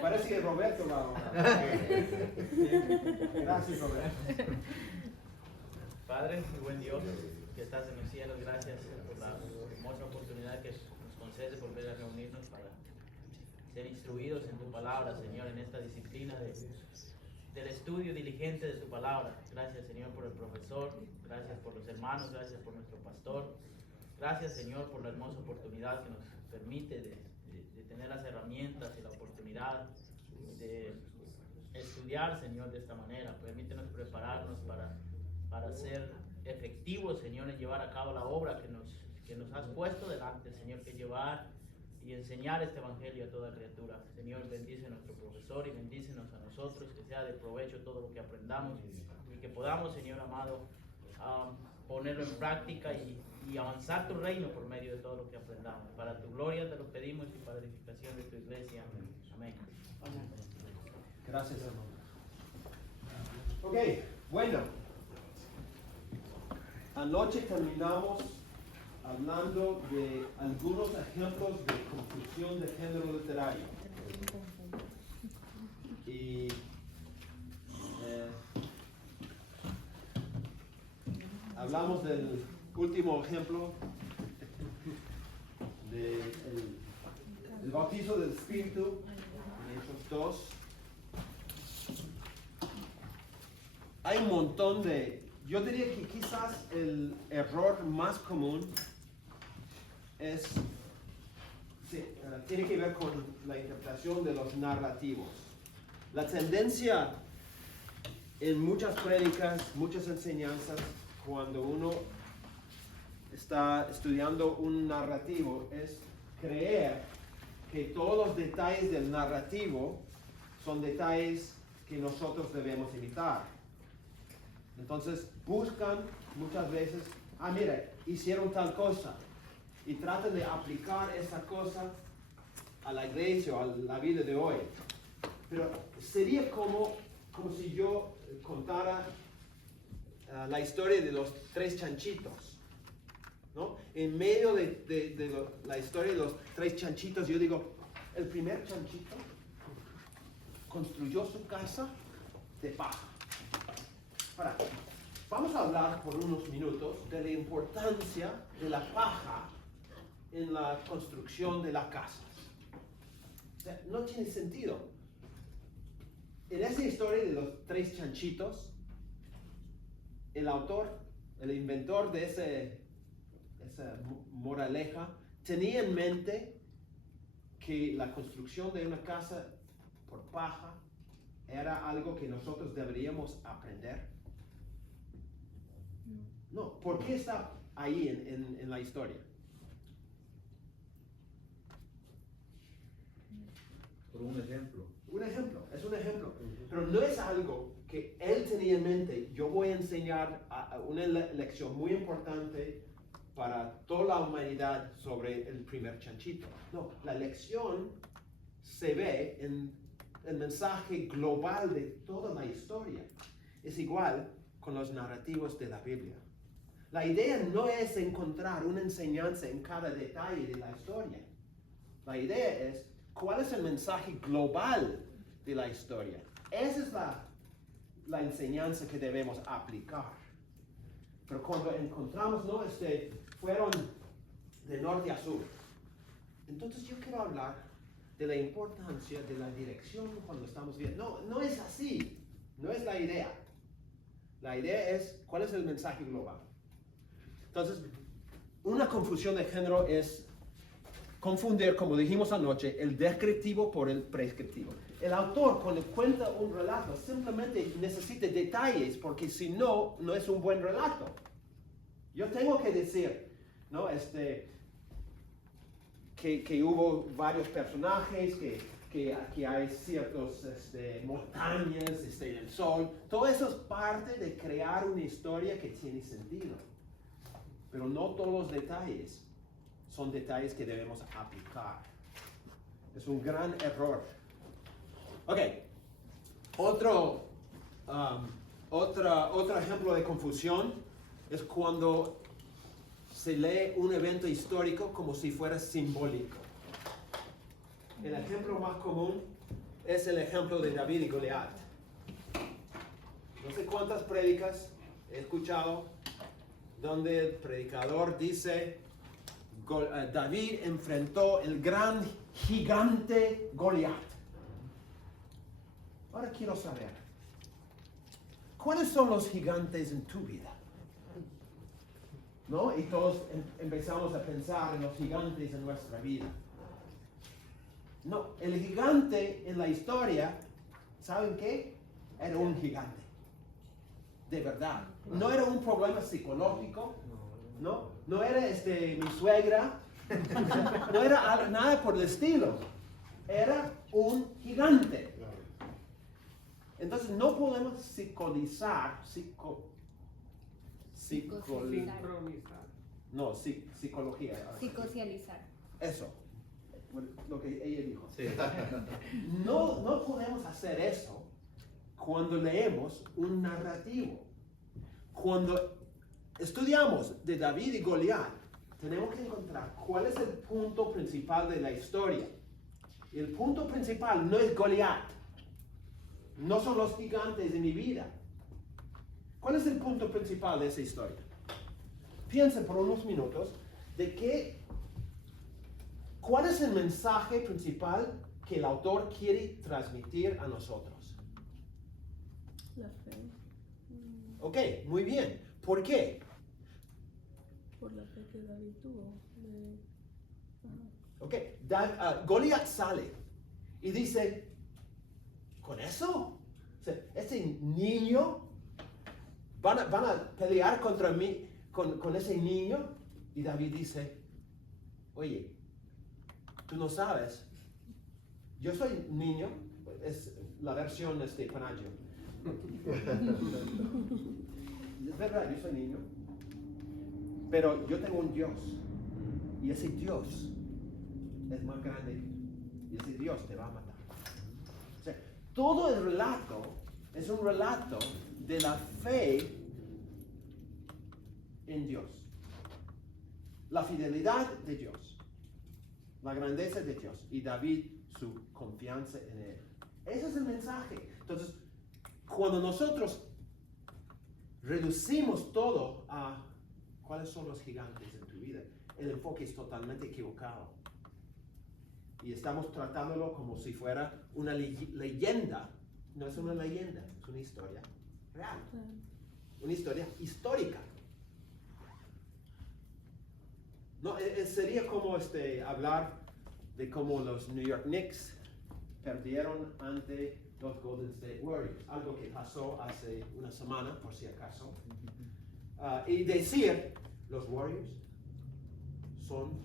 Parece que Roberto va ahora. Gracias, Roberto. Padre, muy buen Dios, que estás en el cielo, gracias por la hermosa oportunidad que nos concede volver a reunirnos para ser instruidos en tu palabra, Señor, en esta disciplina del estudio diligente de tu palabra. Gracias, Señor, por el profesor, gracias por los hermanos, gracias por nuestro pastor. Gracias, Señor, por la hermosa oportunidad que nos permite de tener las herramientas y la oportunidad de estudiar, Señor, de esta manera. Permítenos prepararnos para ser efectivos, Señor, en llevar a cabo la obra que nos has puesto delante, Señor, que llevar y enseñar este evangelio a toda criatura. Señor, bendice a nuestro profesor y bendícenos a nosotros, que sea de provecho todo lo que aprendamos y que podamos, Señor amado, ponerlo en práctica y avanzar tu reino por medio de todo lo que aprendamos. Para tu gloria te lo pedimos y para edificación de tu iglesia. Amén. Gracias, hermano. Ok, bueno. Anoche terminamos hablando de algunos ejemplos de confusión de género literario. Y hablamos del último ejemplo del bautizo del Espíritu en Hechos 2. Hay un montón yo diría que quizás el error más común tiene que ver con la interpretación de los narrativos. La tendencia en muchas prédicas, muchas enseñanzas, cuando uno está estudiando un narrativo, es creer que todos los detalles del narrativo son detalles que nosotros debemos imitar. Entonces buscan muchas veces, mira, hicieron tal cosa, y tratan de aplicar esa cosa a la iglesia o a la vida de hoy. Pero sería como si yo contara la historia de los 3 chanchitos, ¿no? En medio de la historia de los 3 chanchitos, yo digo, el primer chanchito construyó su casa de paja. Ahora, vamos a hablar por unos minutos de la importancia de la paja en la construcción de las casas. O sea, no tiene sentido. En esa historia de los 3 chanchitos, el autor, el inventor de esa moraleja, tenía en mente que la construcción de una casa por paja era algo que nosotros deberíamos aprender. No, ¿por qué está ahí en la historia? Por un ejemplo. Es un ejemplo. Pero no es algo que él tenía en mente. Yo voy a enseñar una lección muy importante para toda la humanidad sobre el primer chanchito. No, la lección se ve en el mensaje global de toda la historia. Es igual con los narrativos de la Biblia. La idea no es encontrar una enseñanza en cada detalle de la historia. La idea es, ¿cuál es el mensaje global de la historia? Esa es la enseñanza que debemos aplicar. Pero cuando encontramos, ¿no? Fueron de norte a sur. Entonces yo quiero hablar de la importancia de la dirección cuando estamos viendo. No es así. No es la idea. La idea es, ¿cuál es el mensaje global? Entonces, una confusión de género es confundir, como dijimos anoche, el descriptivo por el prescriptivo. El autor, cuando cuenta un relato, simplemente necesita detalles, porque si no, no es un buen relato. Yo tengo que decir, ¿no? Que hubo varios personajes, que hay ciertas montañas, el sol. Todo eso es parte de crear una historia que tiene sentido. Pero no todos los detalles son detalles que debemos aplicar. Es un gran error. Ok, otro ejemplo de confusión es cuando se lee un evento histórico como si fuera simbólico. El ejemplo más común es el ejemplo de David y Goliat. No sé cuántas prédicas he escuchado donde el predicador dice, David enfrentó el gran gigante Goliat. Ahora quiero saber, ¿cuáles son los gigantes en tu vida? ¿No? Y todos empezamos a pensar en los gigantes en nuestra vida. No, el gigante en la historia, ¿saben qué? Era un gigante. De verdad. No era un problema psicológico, ¿no? No era mi suegra, no era nada por el estilo. Era un gigante. Entonces no podemos psicologizar. No, psicología. Psicosocializar. Eso, lo que ella dijo. Sí. No podemos hacer eso cuando leemos un narrativo. Cuando estudiamos de David y Goliat, tenemos que encontrar cuál es el punto principal de la historia. Y el punto principal no es Goliat. No son los gigantes de mi vida. ¿Cuál es el punto principal de esa historia? Piensen por unos minutos de cuál es el mensaje principal que el autor quiere transmitir a nosotros. La fe. Ok, muy bien. ¿Por qué? Por la fe que David tuvo. Ok, Goliat sale y dice, ¿con eso? O sea, ese niño, van a pelear contra mí, con ese niño. Y David dice, oye, tú no sabes, yo soy niño, es la versión Panaggio. Es verdad, yo soy niño, pero yo tengo un Dios, y ese Dios es más grande, y ese Dios te va a matar. O sea, todo el relato es un relato de la fe en Dios, la fidelidad de Dios, la grandeza de Dios, y David su confianza en él. Ese es el mensaje. Entonces, cuando nosotros reducimos todo a cuáles son los gigantes en tu vida, el enfoque es totalmente equivocado. Y estamos tratándolo como si fuera una leyenda. No es una leyenda, es una historia real. Una historia histórica. No, sería como hablar de cómo los New York Knicks perdieron ante los Golden State Warriors, algo que pasó hace una semana, por si acaso, y decir, los Warriors son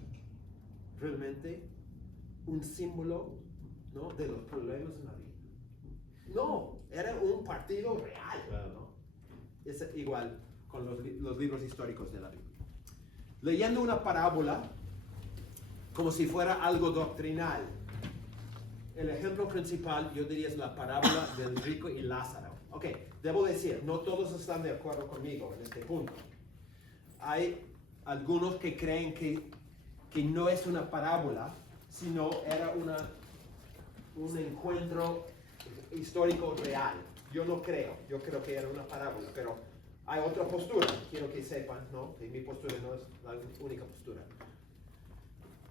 realmente un símbolo, ¿no?, de los problemas en la vida. No, era un partido real, ¿no? Es igual con los libros históricos de la Biblia. Leyendo una parábola como si fuera algo doctrinal. El ejemplo principal, yo diría, es la parábola del rico y Lázaro. Ok, debo decir, no todos están de acuerdo conmigo en este punto. Hay algunos que creen que no es una parábola, sino era un encuentro histórico real. Yo no creo, yo creo que era una parábola, pero hay otra postura, quiero que sepan, ¿no?, que mi postura no es la única postura.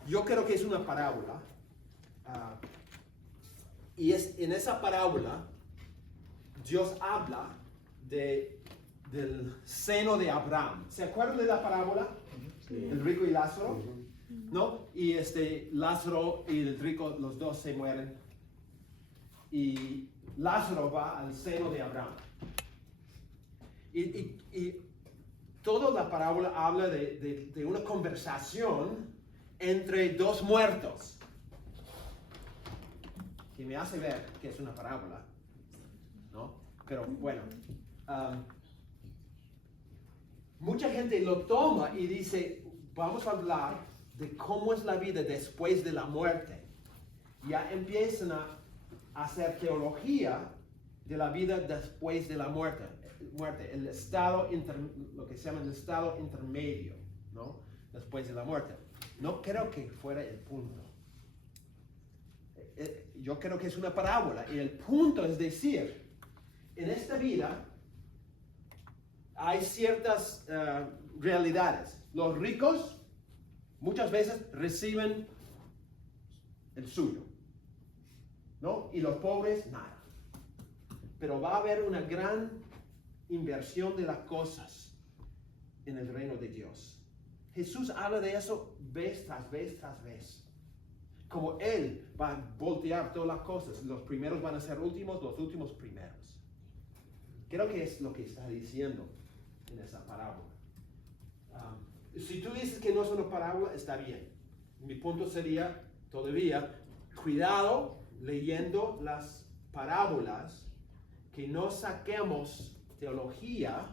Yo creo que es una parábola, y en esa parábola Dios habla del seno de Abraham. ¿Se acuerdan de la parábola? Sí. El rico y Lázaro, ¿no? Y Lázaro y el rico, los dos se mueren. Y Lázaro va al seno de Abraham. Y toda la parábola habla de una conversación entre dos muertos, que me hace ver que es una parábola, ¿no? Pero bueno, mucha gente lo toma y dice, vamos a hablar de cómo es la vida después de la muerte. Ya empiezan a hacer teología de la vida después de la muerte, el estado lo que se llama el estado intermedio, ¿no?, después de la muerte. No creo que fuera el punto. Yo creo que es una parábola y el punto es decir, en esta vida hay ciertas realidades. Los ricos muchas veces reciben el suyo, ¿no? Y los pobres nada. Pero va a haber una gran inversión de las cosas en el reino de Dios. Jesús habla de eso vez tras vez tras vez. Como Él va a voltear todas las cosas. Los primeros van a ser últimos, los últimos primeros. Creo que es lo que está diciendo en esa parábola. Si tú dices que no es una parábola, está bien. Mi punto sería, todavía, cuidado leyendo las parábolas, que no saquemos teología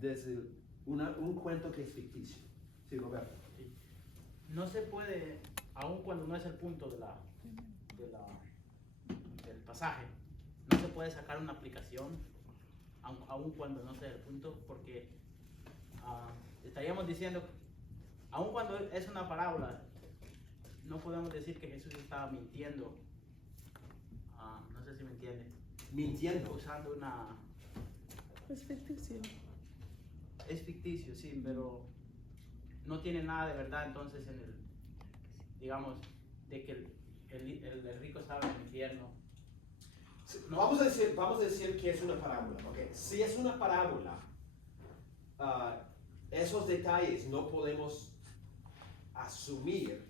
desde un cuento que es ficticio. Sí, Roberto. Sí. No se puede, aun cuando no es el punto del pasaje, no se puede sacar una aplicación, aun cuando no sea el punto, porque estaríamos diciendo, aun cuando es una parábola, no podemos decir que Jesús estaba mintiendo. No sé si me entiende. Mintiendo. Usando una... Es ficticio. Es ficticio, sí, pero no tiene nada de verdad entonces en el, digamos, de que el rico estaba en el infierno. Sí, vamos a decir que es una parábola. Okay. Si es una parábola, esos detalles no podemos asumir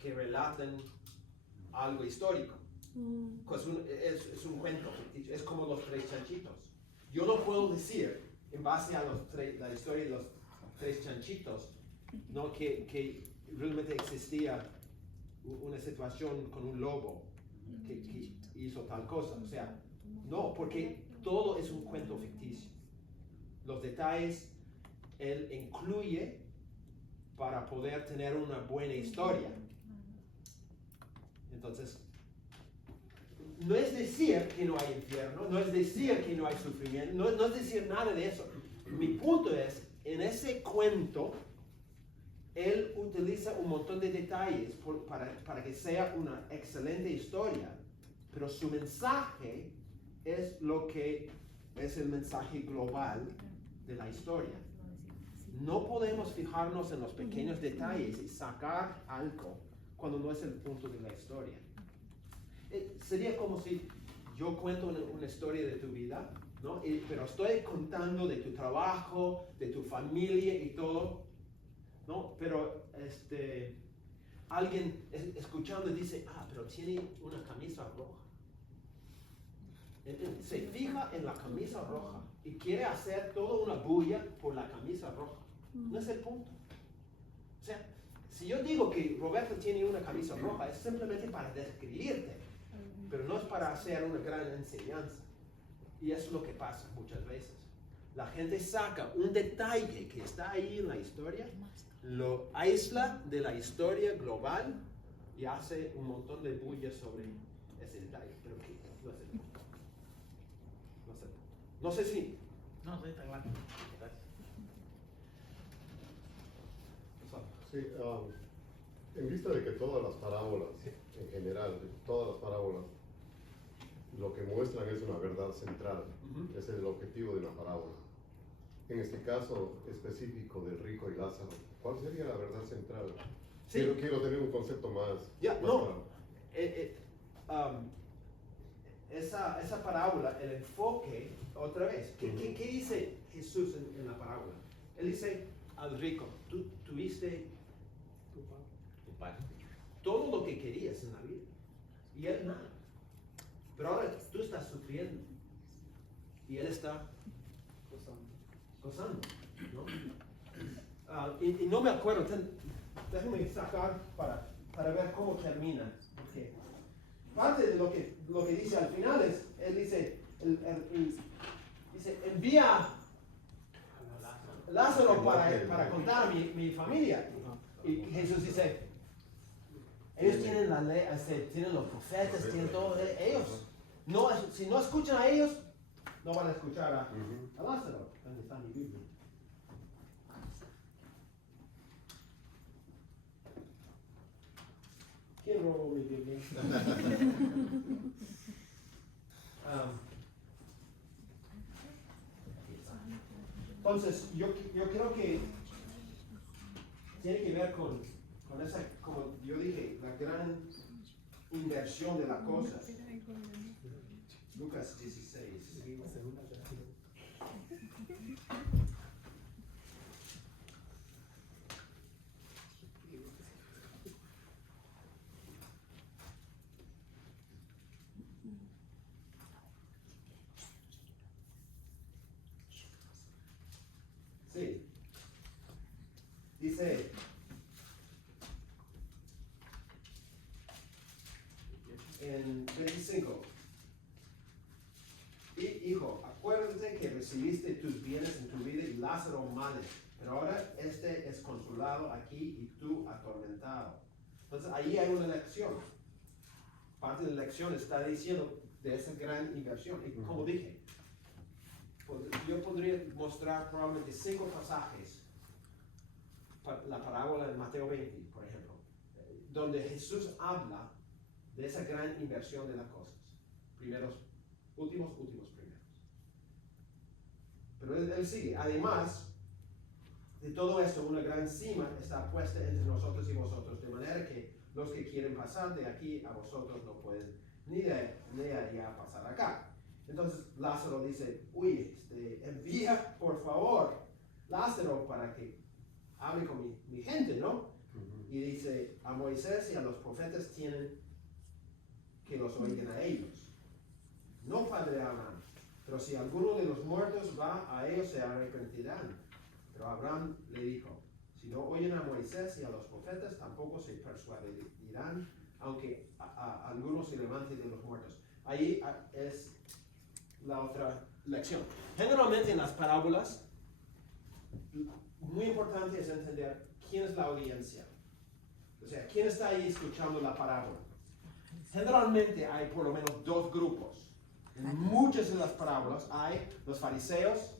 que relatan algo histórico. Pues es un cuento, es como los tres chanchitos. Yo no puedo decir, en base a la historia de los tres chanchitos, ¿no? que realmente existía una situación con un lobo que hizo tal cosa. O sea, no, porque todo es un cuento ficticio. Los detalles él incluye para poder tener una buena historia. Entonces, no es decir que no hay infierno, no es decir que no hay sufrimiento, no es decir nada de eso. Mi punto es, en ese cuento, él utiliza un montón de detalles para que sea una excelente historia, pero su mensaje es lo que es el mensaje global de la historia. No podemos fijarnos en los pequeños detalles y sacar algo cuando no es el punto de la historia. Sería como si yo cuento una historia de tu vida, ¿no? Pero estoy contando de tu trabajo, de tu familia y todo, ¿no? Pero alguien escuchando dice, pero tiene una camisa roja. Se fija en la camisa roja y quiere hacer toda una bulla por la camisa roja. No es el punto. O sea, si yo digo que Roberto tiene una camisa roja, es simplemente para describirte, pero no es para hacer una gran enseñanza. Y eso es lo que pasa muchas veces. La gente saca un detalle que está ahí en la historia, lo aísla de la historia global y hace un montón de bulla sobre ese detalle. Pero ¿qué? No es el punto. No es el punto. No sé si... No, sí, está claro. Gracias. Sí, en vista de que todas las parábolas, en general, todas las parábolas, lo que muestran es una verdad central. Ese es el objetivo de una parábola. En este caso específico del rico y Lázaro, ¿cuál sería la verdad central? Sí. Quiero tener un concepto más no. claro. Esa parábola, el enfoque, otra vez, ¿qué dice Jesús en la parábola? Él dice al rico, tú tuviste tu parte, todo lo que querías en la vida, y él nada. Pero ahora tú estás sufriendo, y él está gozando, ¿no? Y no me acuerdo, déjame sacar para ver cómo termina, porque parte de lo que dice al final es, él dice, dice, envía a Lázaro para contar a mi familia. Y Jesús dice, ellos tienen la ley, tienen los profetas, tienen todo, ellos, si no escuchan a ellos, no van a escuchar a Lázaro. ¿Dónde está mi Biblia? ¿Quién robó mi Biblia? Entonces, yo creo que tiene que ver con esa, como yo dije, la gran inversión de la cosa. Lucas 16. Sí. Dice, en 25, hijo, acuérdate que recibiste tus bienes en tu vida y Lázaro males, pero ahora este es consolado aquí y tú atormentado. Entonces ahí hay una lección. Parte de la lección está diciendo de esa gran inversión. Y como dije, yo podría mostrar probablemente 5 pasajes, la parábola de Mateo 20, por ejemplo, donde Jesús habla de esa gran inversión de las cosas. Primeros, últimos, primeros. Pero él sigue. Además de todo esto, una gran cima está puesta entre nosotros y vosotros, de manera que los que quieren pasar de aquí a vosotros no pueden ni de allá pasar acá. Entonces Lázaro dice, uy, envía por favor Lázaro para que hable con mi gente, ¿no? Y dice, a Moisés y a los profetas tienen que los oigan a ellos. No padre Abraham, pero si alguno de los muertos va, a ellos se arrepentirán. Pero Abraham le dijo, si no oyen a Moisés y a los profetas, tampoco se persuadirán, aunque algunos se levanten de los muertos. Ahí es la otra lección. Generalmente en las parábolas, muy importante es entender quién es la audiencia. O sea, quién está ahí escuchando la parábola. Generalmente hay por lo menos 2 grupos. En muchas de las parábolas hay los fariseos,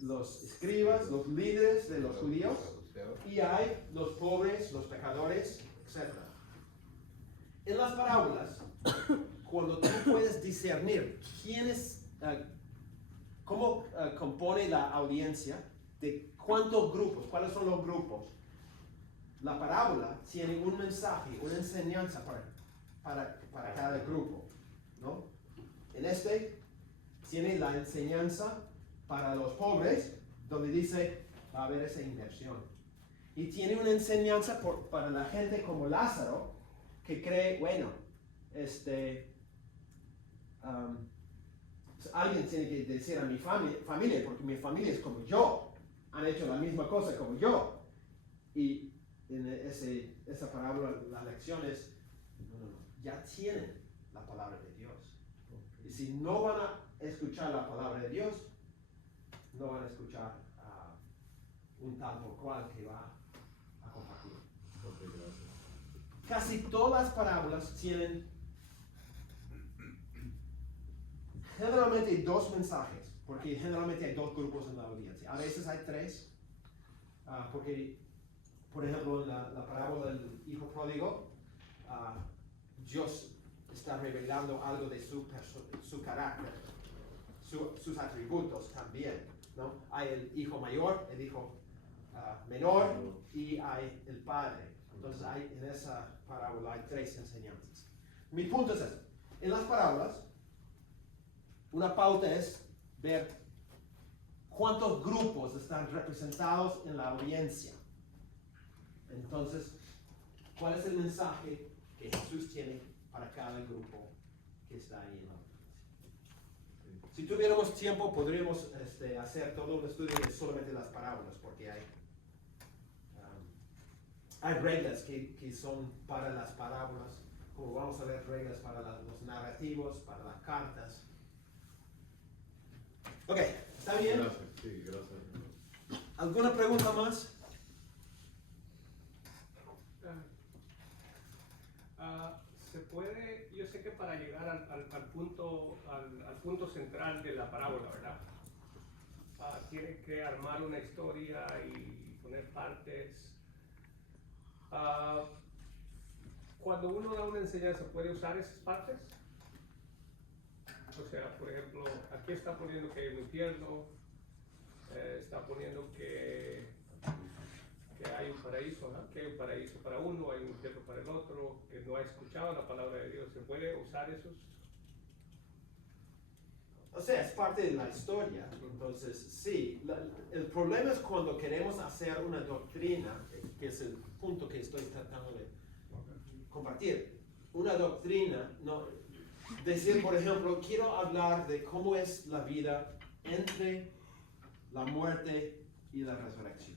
los escribas, los líderes de los judíos, y hay los pobres, los pecadores, etc. En las parábolas, cuando tú puedes discernir quién es, cómo compone la audiencia, de cuántos grupos, cuáles son los grupos, la parábola tiene un mensaje, una enseñanza para cada grupo, ¿no? En este tiene la enseñanza para los pobres, donde dice va a haber esa inversión. Y tiene una enseñanza para la gente como Lázaro, que cree, bueno, alguien tiene que decir a mi familia, porque mi familia es como yo, han hecho la misma cosa como yo. Y en esa parábola la lección es, no, ya tienen la palabra de Dios. Y si no van a escuchar la palabra de Dios, no van a escuchar a un tal por cual que va a compartir. Casi todas las parábolas tienen generalmente 2 mensajes, porque generalmente hay 2 grupos en la audiencia. A veces hay 3, porque, por ejemplo, en la parábola del hijo pródigo, Dios está revelando algo de su carácter, sus atributos también, ¿no? Hay el hijo mayor, el hijo menor, y hay el padre. Entonces en esa parábola hay 3 enseñanzas. Mi punto es este. En las parábolas, una pauta es ver cuántos grupos están representados en la audiencia. Entonces, ¿cuál es el mensaje que Jesús tiene para cada grupo que está ahí en la audiencia? Si tuviéramos tiempo, podríamos hacer todo un estudio de solamente las parábolas, porque hay reglas que son para las parábolas, como vamos a ver reglas para los narrativos, para las cartas. Ok, ¿está bien? Gracias, sí, gracias. ¿Alguna pregunta más? Se puede, yo sé que para llegar al punto central de la parábola, ¿verdad? Tiene que armar una historia y poner partes. cuando uno da una enseñanza, ¿puede usar esas partes? O sea, por ejemplo, aquí está poniendo que hay un infierno, está poniendo que hay un paraíso, ¿no? Que hay un paraíso para uno, hay un infierno para el otro, que no ha escuchado la palabra de Dios. ¿Se puede usar esos? O sea, es parte de la historia. Entonces, sí, el problema es cuando queremos hacer una doctrina, que es el punto que estoy tratando de compartir. Una doctrina, no, decir, por ejemplo, quiero hablar de cómo es la vida entre la muerte y la resurrección.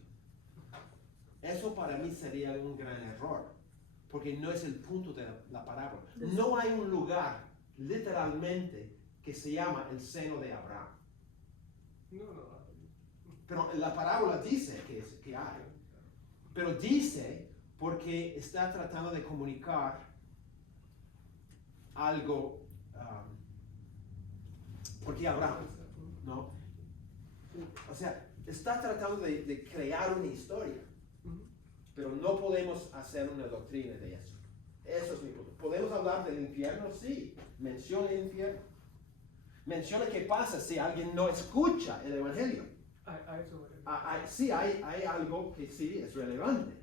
Eso para mí sería un gran error, porque no es el punto de la parábola. No hay un lugar, literalmente, que se llama el seno de Abraham. No. Pero la parábola dice que hay. Pero dice porque está tratando de comunicar algo, porque Abraham, ¿no? O sea, está tratando de crear una historia, pero no podemos hacer una doctrina de eso. Eso es mi punto. ¿Podemos hablar del infierno? Sí. Menciona el infierno. Menciona qué pasa si alguien no escucha el evangelio. A eso Sí, hay algo que sí es relevante.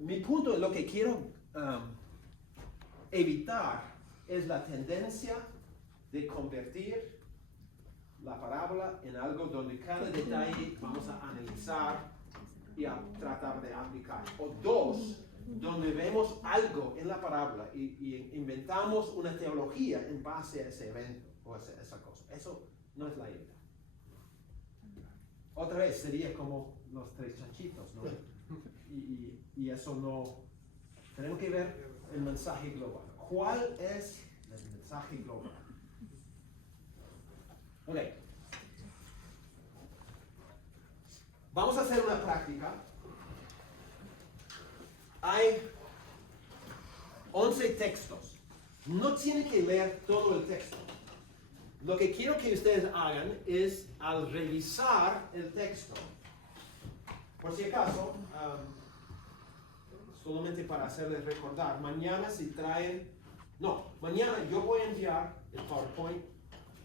Mi punto, lo que quiero evitar es la tendencia de convertir la parábola en algo donde cada detalle vamos a analizar y a tratar de aplicar. O dos, donde vemos algo en la parábola y inventamos una teología en base a ese evento o a esa cosa. Eso no es la idea. Otra vez sería como los tres chanchitos, ¿no? Y eso no. Tenemos que ver el mensaje global. ¿Cuál es el mensaje global? Ok. Vamos a hacer una práctica. Hay 11 textos. No tienen que leer todo el texto. Lo que quiero que ustedes hagan es, al revisar el texto, por si acaso, solamente para hacerles recordar, mañana mañana yo voy a enviar el PowerPoint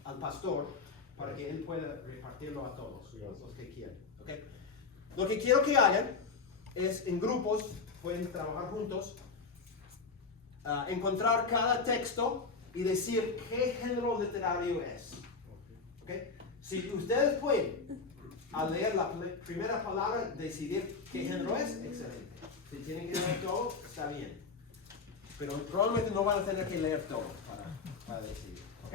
al pastor para que él pueda repartirlo a todos los que quieran. ¿Okay? Lo que quiero que hagan es, en grupos, pueden trabajar juntos, encontrar cada texto y decir qué género literario es. ¿Okay? Si ustedes pueden, al leer la primera palabra, decidir qué género es, excelente. Si tienen que leer todo, está bien. Pero probablemente no van a tener que leer todo para decidir. ¿Ok?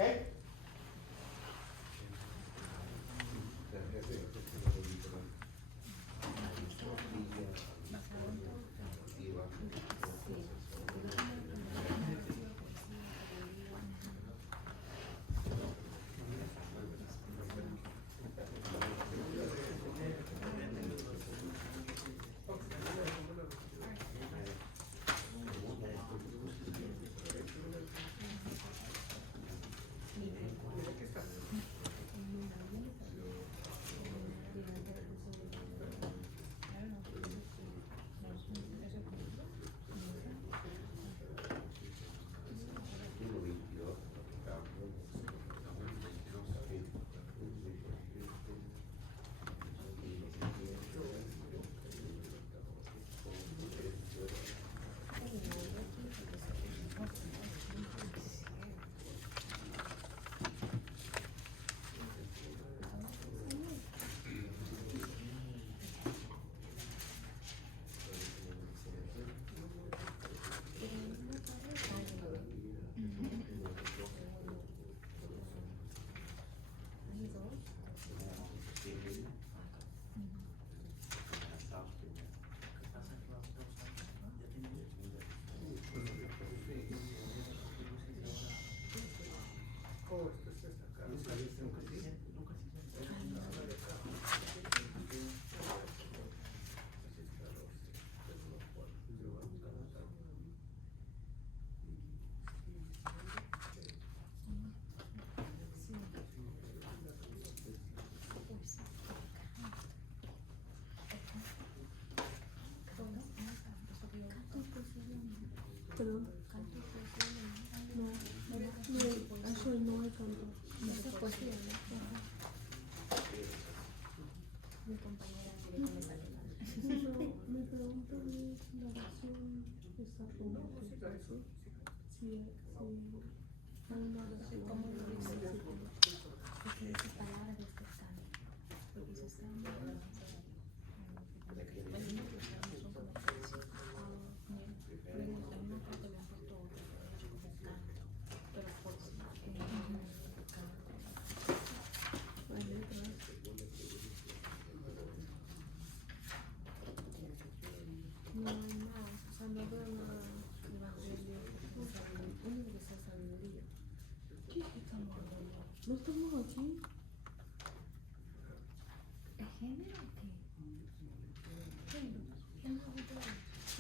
Perdón. No, actually no hay canto. Esa es poesía, ¿no? Mi compañera quiere que me sale mal. Pero mi pregunta es, la oración está como que fácil. Si hay una oración ¿Cómo lo dice? versículo. Porque dice palabras de este cambio. Porque dice cambio de la no hay más, o sea, no veo nada evangelio, único que sea sabiduría. ¿Qué estamos hablando? ¿No estamos aquí? ¿El género o qué? Género. Género literal.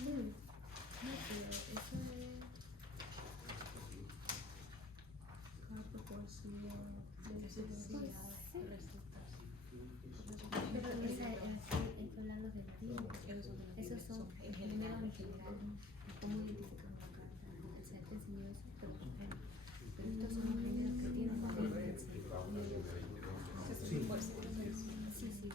No, pero eso es Carta, poesía, necesidad, poesía. recetas. Pero esa es estoy hablando de latín. Esos son el género en general. ¿Cómo identificar una carta? El ser te enseñó eso, pero por ejemplo. Pero estos son los géneros que tienen valor en sí. Sí, sí,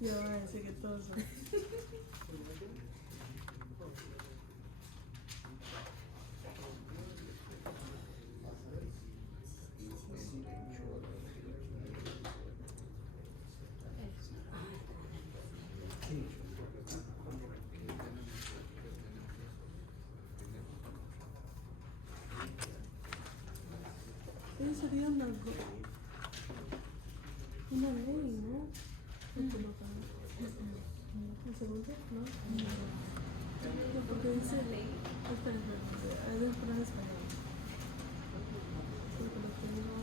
Y ahora decir que todos son. Eso sería una ley, ¿no? ¿El segundo? ¿No? Porque dice, espera, hay dos frases españolas. Porque lo tengo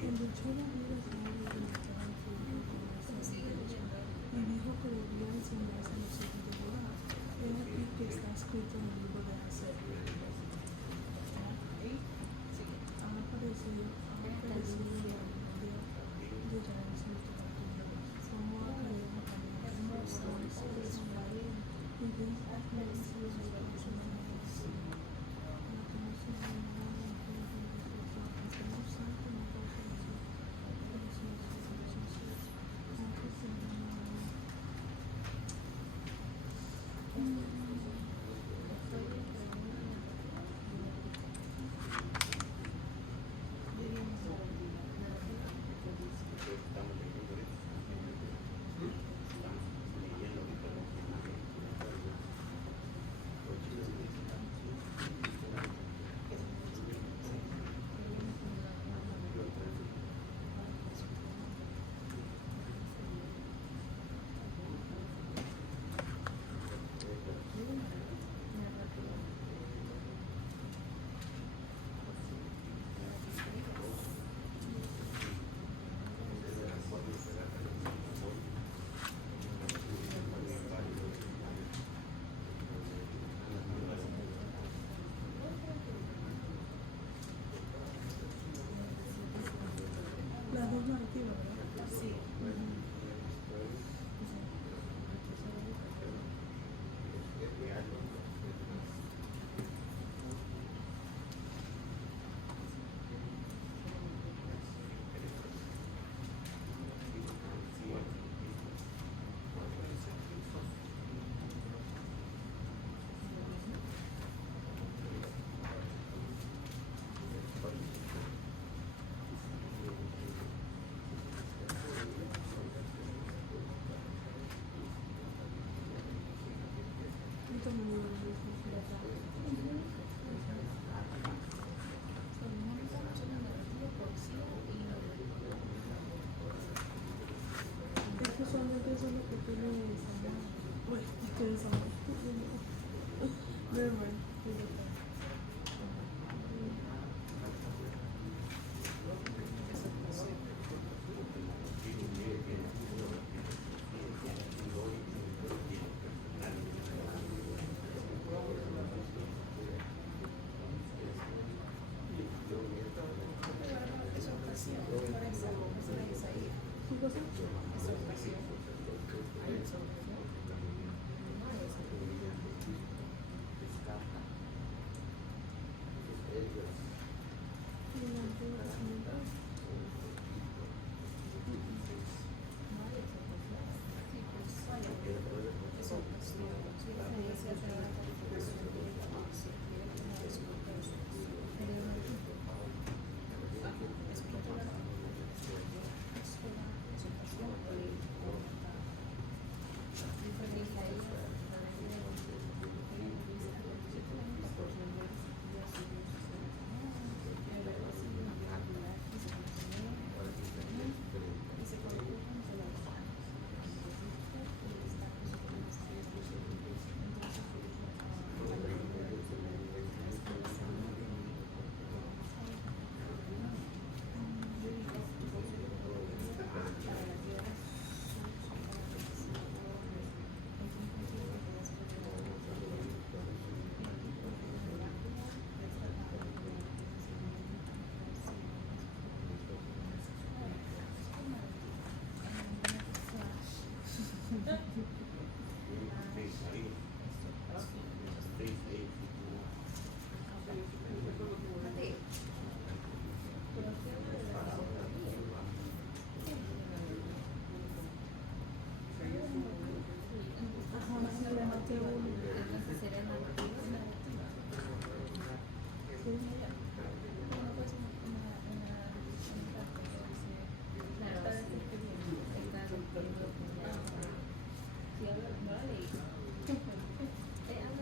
el dicho y dijo que debía enseñarse en el siguiente lugar. He aquí que está escrito en el libro de Hacer. Ha aparecido de Israel como academia y de las dos narrativas, ¿verdad? Sí. que tiene Samuel. Uy, tiene Samuel. Never mind. ¿Qué cosa?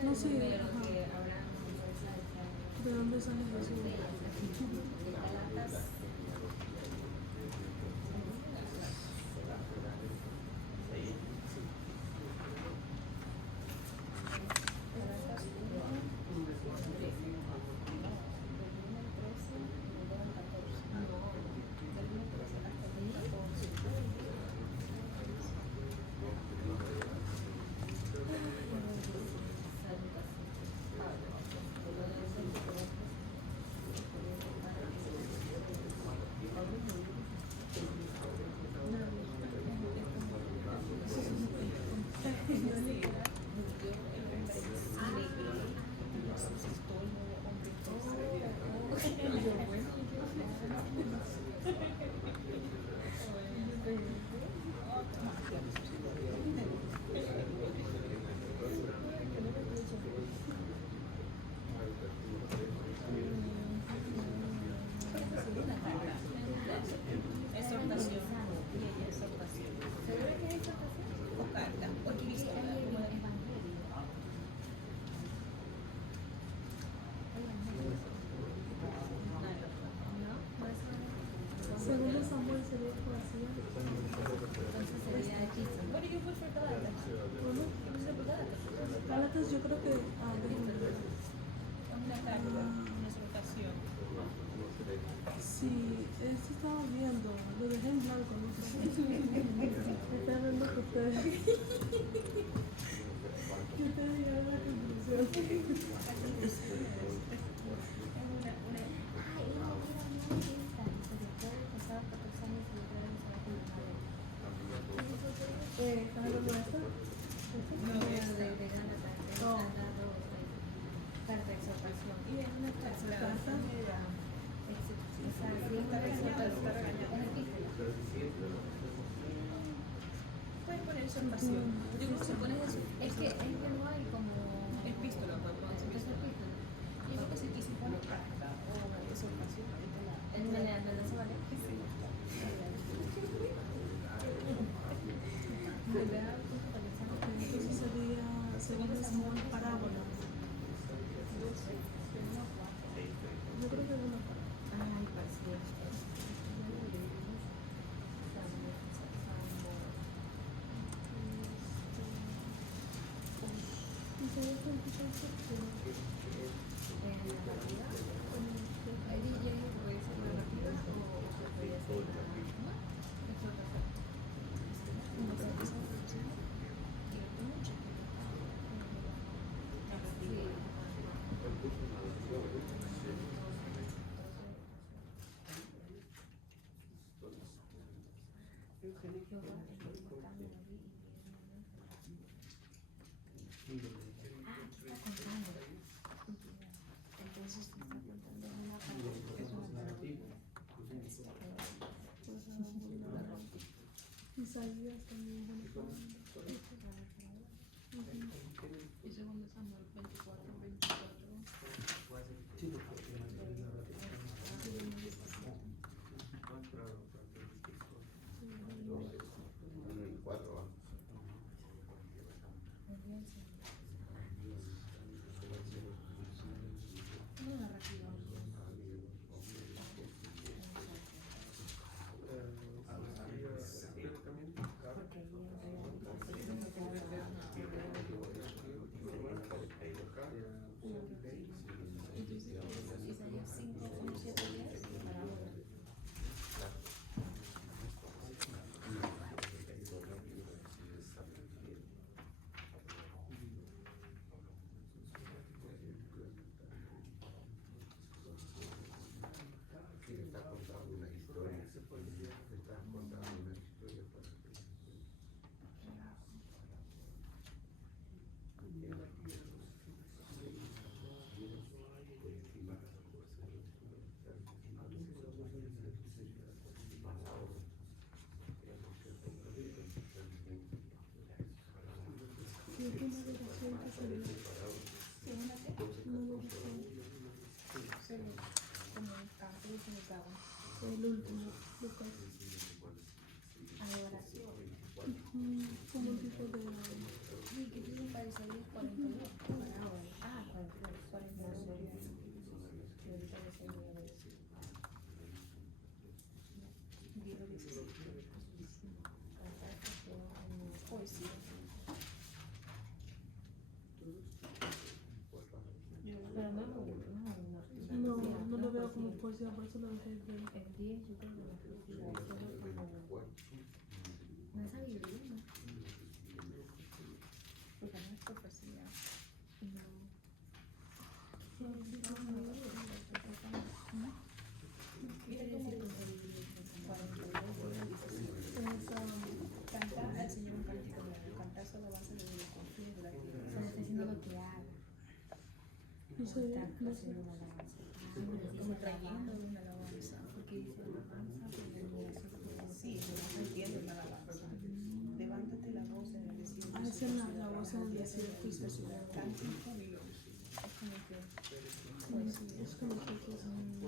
No sé, ¿de dónde sale Jesús? Segundo Samuel sería poesía. Bueno, Gálatas yo creo que sí, esto estaba viendo, lo dejé en blanco, no sé. Está viendo que ustedes llegaron a la conclusión. ¿Estás hablando de esto? No, de Gálatas, que nos han dado carta de exhortación. Y es una carta. Puedes poner exhortación. Yo creo que si pones eso. Es que no hay como Epístola, podemos decir. es epístola. Yo creo que si aquí se pone carta o exhortación, ahorita la. ¿Me se vale? Entonces sería segundo Samuel parábola. Yo creo que es una parábola. Ay, parecía. ¿Hay DJ que puede ser narrativa o puede ser narrativa? Entonces está contando una parte que es una narrativa. Isaías también. Y segundo Samuel 24, 24. Una narrativa. Isaías 5, 1, 7, 10. Y es una relación que se ve. El último, Lucas. Adoración. Como un tipo de. Sí, que tiene para Isaías 42. Ah, 42. Que ahorita les voy a ver. Diego 17. Poesía. Pero No lo veo como poesía, por eso lo dejé bien. el 10 yo creo que la poesía solo como. No es sabiduría, ¿no? Porque no es profecía. No. ¿Qué quiere decir con sabiduría? 42. Cantar al Señor un cántico nuevo. Cantar solo base de la confianza de la actividad. Pero está diciendo lo que haga. No sé, no sé. Haciendo una alabanza. Como trayendo una alabanza. Porque dice alabanza por la admiración. Sí, no entiendo la alabanza. Levántate la voz en el desierto. Hacen la voz en el desierto y se sube. Canta en júbilo. Es como que. Es como que es un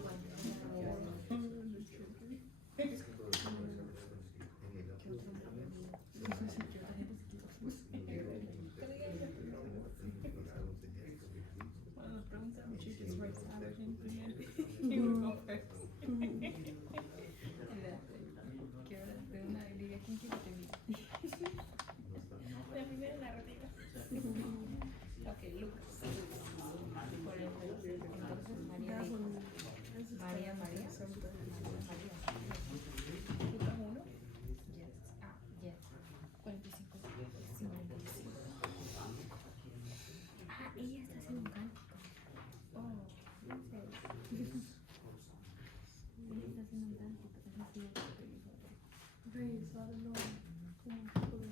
Bueno, nos preguntan si es right Sabbath y uno go first. De una diría, ¿quién quiere que diga? La primera narrativa. Ok, Lucas. 46. Entonces María dijo. María. Lucas 1. Yes. Ah, yes. 45. 55. Ah, ella está haciendo un cántico. Oh. ¿En serio? Ella está haciendo un cántico. revisar lo como un poco de.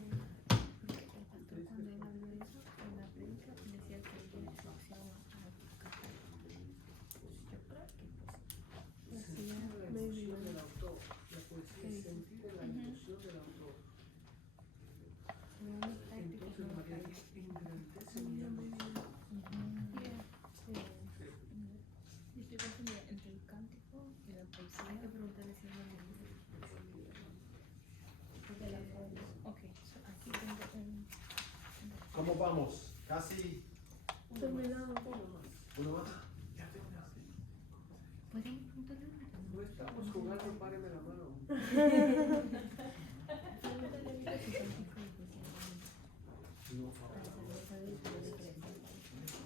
Porque el pastor cuando él habló de eso, en la prensa decía que ella le seleccionó a cantar. Yo creo que pues. Así es, maybe, ¿no? ¿Qué dice? No está escrito, no está ahí. Sí, maybe. Y estoy confundida entre el cántico y la poesía. Hay que preguntarle si es lo mismo. Porque la poesía. Ok, so aquí tengo un. ¿Cómo vamos? Casi Terminado. uno más. ¿Pueden preguntarle una? No estamos jugando, páreme la mano. Pregúntale si cántico y poesía es lo mismo. Para saber de qué le trata.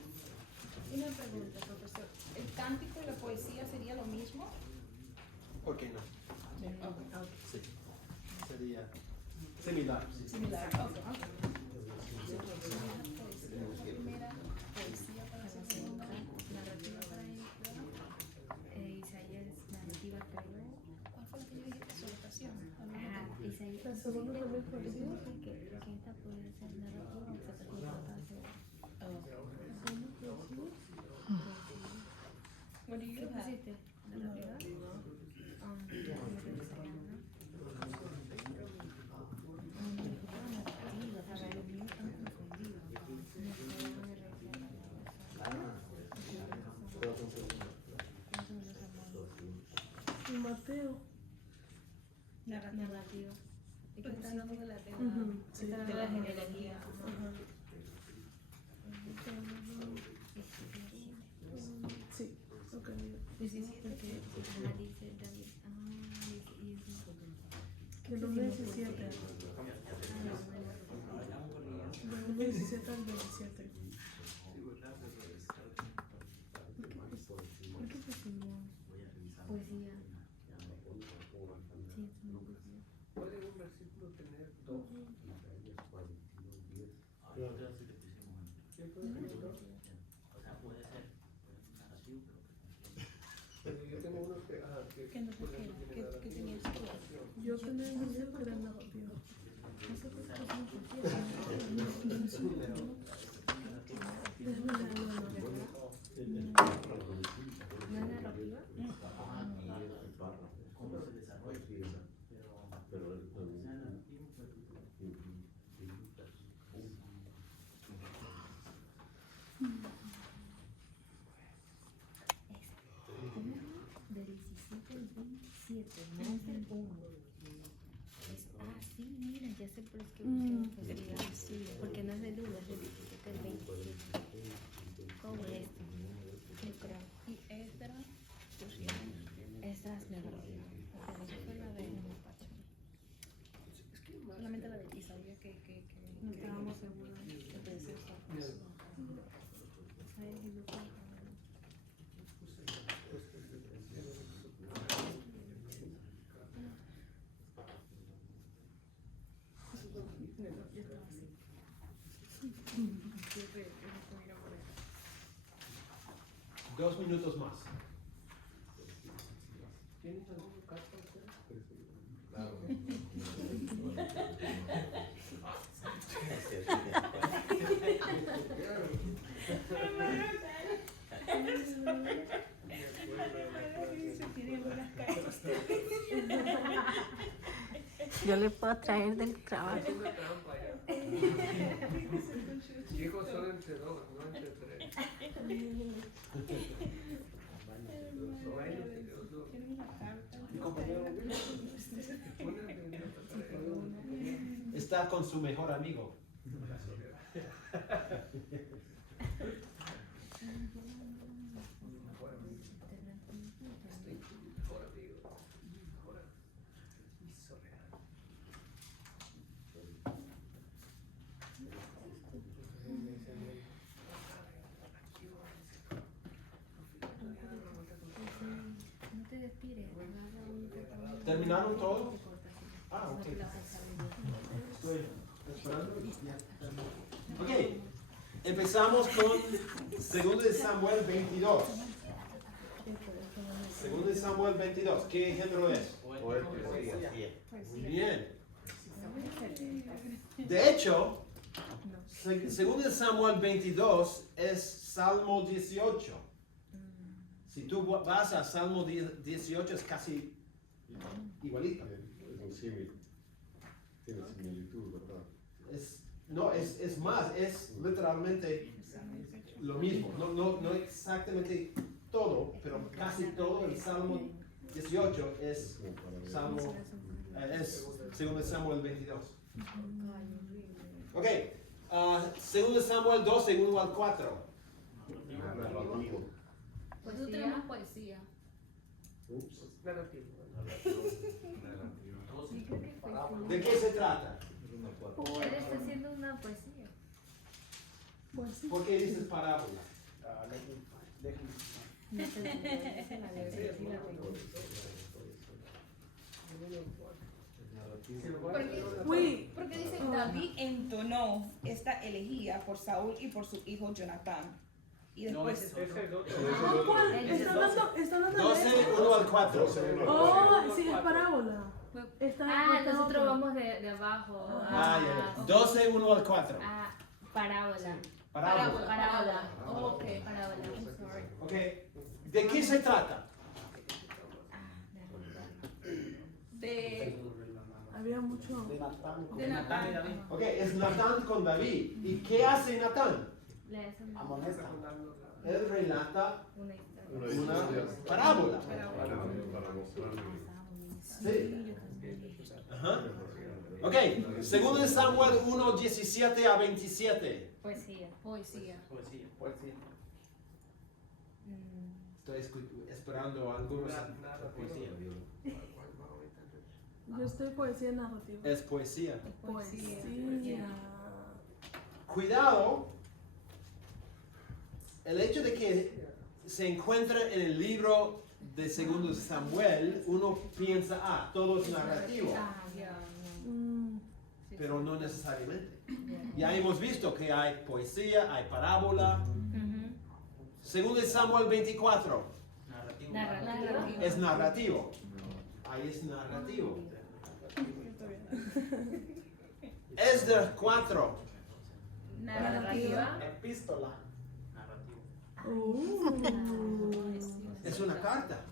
¿por qué no? Ok. Sí. Sería similar. Sí. Similar. Ok. Primera poesía para la segunda, narrativa para el Isaías narrativa creo. ¿Cuál fue la que yo dije? Exhortación. Ajá, Isaías. La segunda también fue Yo así. dije que esta puede ser narrativa o se puede tratar de What do ¿qué you have? pusiste? ¿Narrativa? Y Mateo. Narrativa. Pues está hablando de la Sí. De la genealogía. Ajá. Sí. Ok. Porque dice David. Que no 17. Del 17 al 27. ¿Por qué pusimos poesía? Sí, es una poesía. Puede un versículo tener dos. ¿Quién puede tener dos? Pero yo tengo unos que, ¿Qué no te quiero? ¿Qué tenías tú? Yo tenía entendido que era narrativa. Déjame leerlo de nuevo. ¿No es narrativa? Del 17 al 27, no es del 1. Sí, mira, ya sé por qué busqué sí, porque no es del 1, es del 17 al 27. ¿Cómo es esto? Yo creo. Y Esdras, Esta es narrativa. esa fue la de solamente la de Isaías que No estábamos seguros. que pensé Dos minutos más. ¿Tienes algún carta usted? Yo le puedo traer del trabajo. Es una trampa ya. Hijos son entre dos, no entre tres. Bueno, Dios lo- Está con su mejor amigo. Ahora digo, ahora, hizo real. No te despides. ¿Terminaron todo? Ah, ok. Estoy esperando. Ok, empezamos con 2 de Samuel 22. 2 de Samuel 22, ¿qué género es? Poesía. Muy bien. De hecho, 2 de Samuel 22 es Salmo 18. Si tú vas a Salmo 18 es casi igualito. Es un símil. Tiene similitud, ¿verdad? Es más, es literalmente lo mismo. No exactamente todo, pero casi todo el Salmo 18 es Salmo, es 2 de Samuel 22. Ok, 2 de Samuel 12, 1 al 4. Narrativo. Nosotros tenemos poesía. Ups. Narrativo. ¿De qué se trata? Él está haciendo una poesía. Pues sí. ¿Por qué dices parábola? No sé, dice la letra, sí la tengo. Uy, Porque dice, David entonó esta elegía por Saúl y por su hijo Jonatán. Y No, después, ese es Ese es otro. ¿cuál? Ese es Está hablando de 12, esto? 1 al 4. 12, 1 al Oh, sí, es parábola. Ah, nosotros vamos de abajo. Ah, ya. 12, 1 al 4. Ah, parábola. Parábola. Parábola. Oh, ok. Parábola. I'm sorry. Ok. ¿De qué se trata? de Había mucho. de Natán y Natán. David. Ok, es Natán con David. ¿Y qué hace Natán? Le hacen Él relata una historia. una parábola. Para mostrar. Sí. Ajá. Ok, segundo de Samuel 1, 17 a 27. Poesía. Poesía. Poesía. Estoy esperando algunos. Poesía. Yo estoy poesía narrativa. Es poesía. Poesía. Cuidado, el hecho de que se encuentra en el libro de segundo Samuel, uno piensa, todo es narrativo, pero no necesariamente. Ya hemos visto que hay poesía, hay parábola. Segundo de Samuel 24, Narrativa. es narrativo. Ahí es narrativo. Esdras 4, Narrativa. Epístola. es una carta.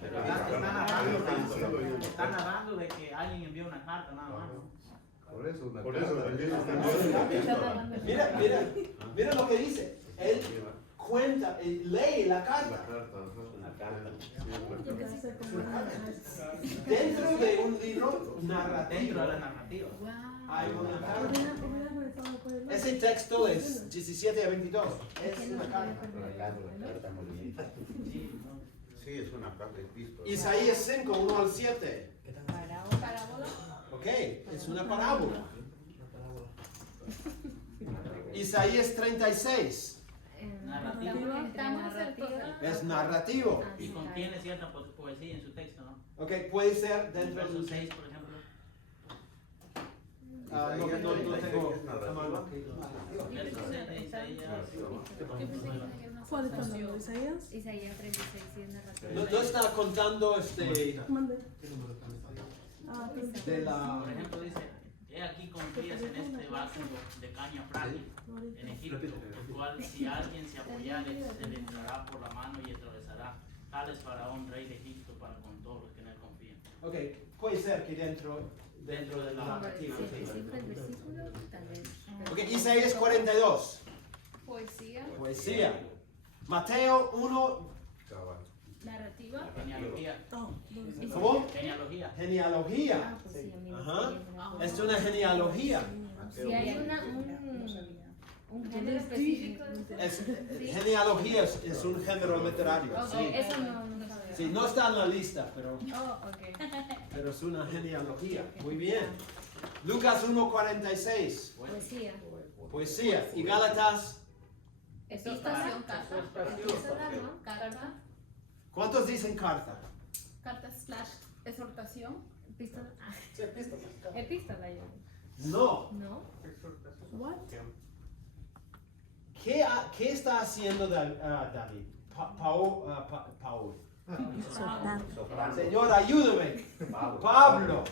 Pero está narrando de que alguien envió una carta, nada más. Por eso, Por eso también Mira lo que dice. Él cuenta, lee la carta. Dentro de un libro narrativo. Dentro de la narrativa. Hay una carta. Ese texto es 17 a 22. Es una carta. Sí, es una carta de epístola. Isaías 5, 1 al 7. Parábola. Ok, es una parábola. Isaías 36. Narrativa. Es narrativo. Y contiene cierta poesía en su texto, ¿no? Ok, puede ser En dentro verso de 6, por ejemplo. no tengo a mano. Verso 6 de Isaías. ¿Cuál está hablando? ¿Isaías? Isaías 36 sí es narrativa. No está contando Mande. de la. Por ejemplo, dice: He aquí confías en este báculo de caña frágil en Egipto, el cual, si alguien se apoyare, se le entrará por la mano y atravesará. Tal es Faraón, rey de Egipto, para con todos los que en él confían. Ok, puede ser que dentro de la narrativa. Si especifica el versículo, tal vez. Ok, Isaías 42. Poesía. Poesía. Mateo 1. Narrativa. Genealogía. ¿Cómo? Genealogía. Genealogía. Pues sí, a mí me Ajá. gustaría Es una genealogía. Si hay un género específico. Genealogía es un género literario. Ok, Sí. eso no sabía. Sí, no está en la lista, pero Ok. pero es una genealogía. Muy bien. Lucas 1:46. Poesía. Poesía. Y Gálatas. Epístola. Carta. Epístola, ¿no? Carta. ¿Cuántos dicen carta? Carta / exhortación. Epístola. Epístola yo. No. ¿No? What? ¿Qué está haciendo David? Paul. Señor, ayúdame. Pablo.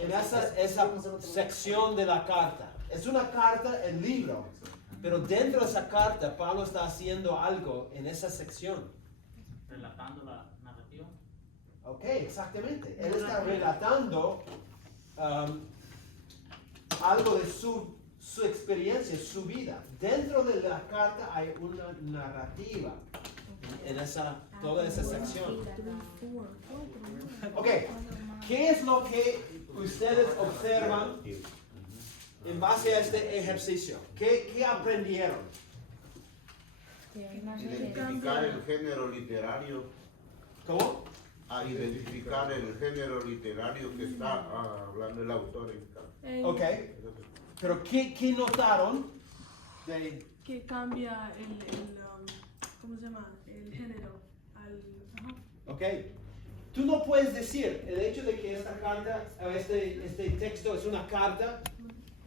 En esa sección de la carta. Es una carta, el libro. Pero dentro de esa carta, Pablo está haciendo algo en esa sección. Relatando la narrativa. Ok, exactamente. Él está relatando algo de su experiencia, su vida. Dentro de la carta hay una narrativa en toda esa sección. Ok, ¿qué es lo que ustedes observan en base a este ejercicio? ¿Qué aprendieron? Identificar el género literario. ¿Cómo? A identificar el género literario que está hablando el autor en cada. Ok, pero ¿qué notaron? Que cambia ¿cómo se llama? El género al. Ok, Tú no puedes decir el hecho de que esta carta, o este texto es una carta,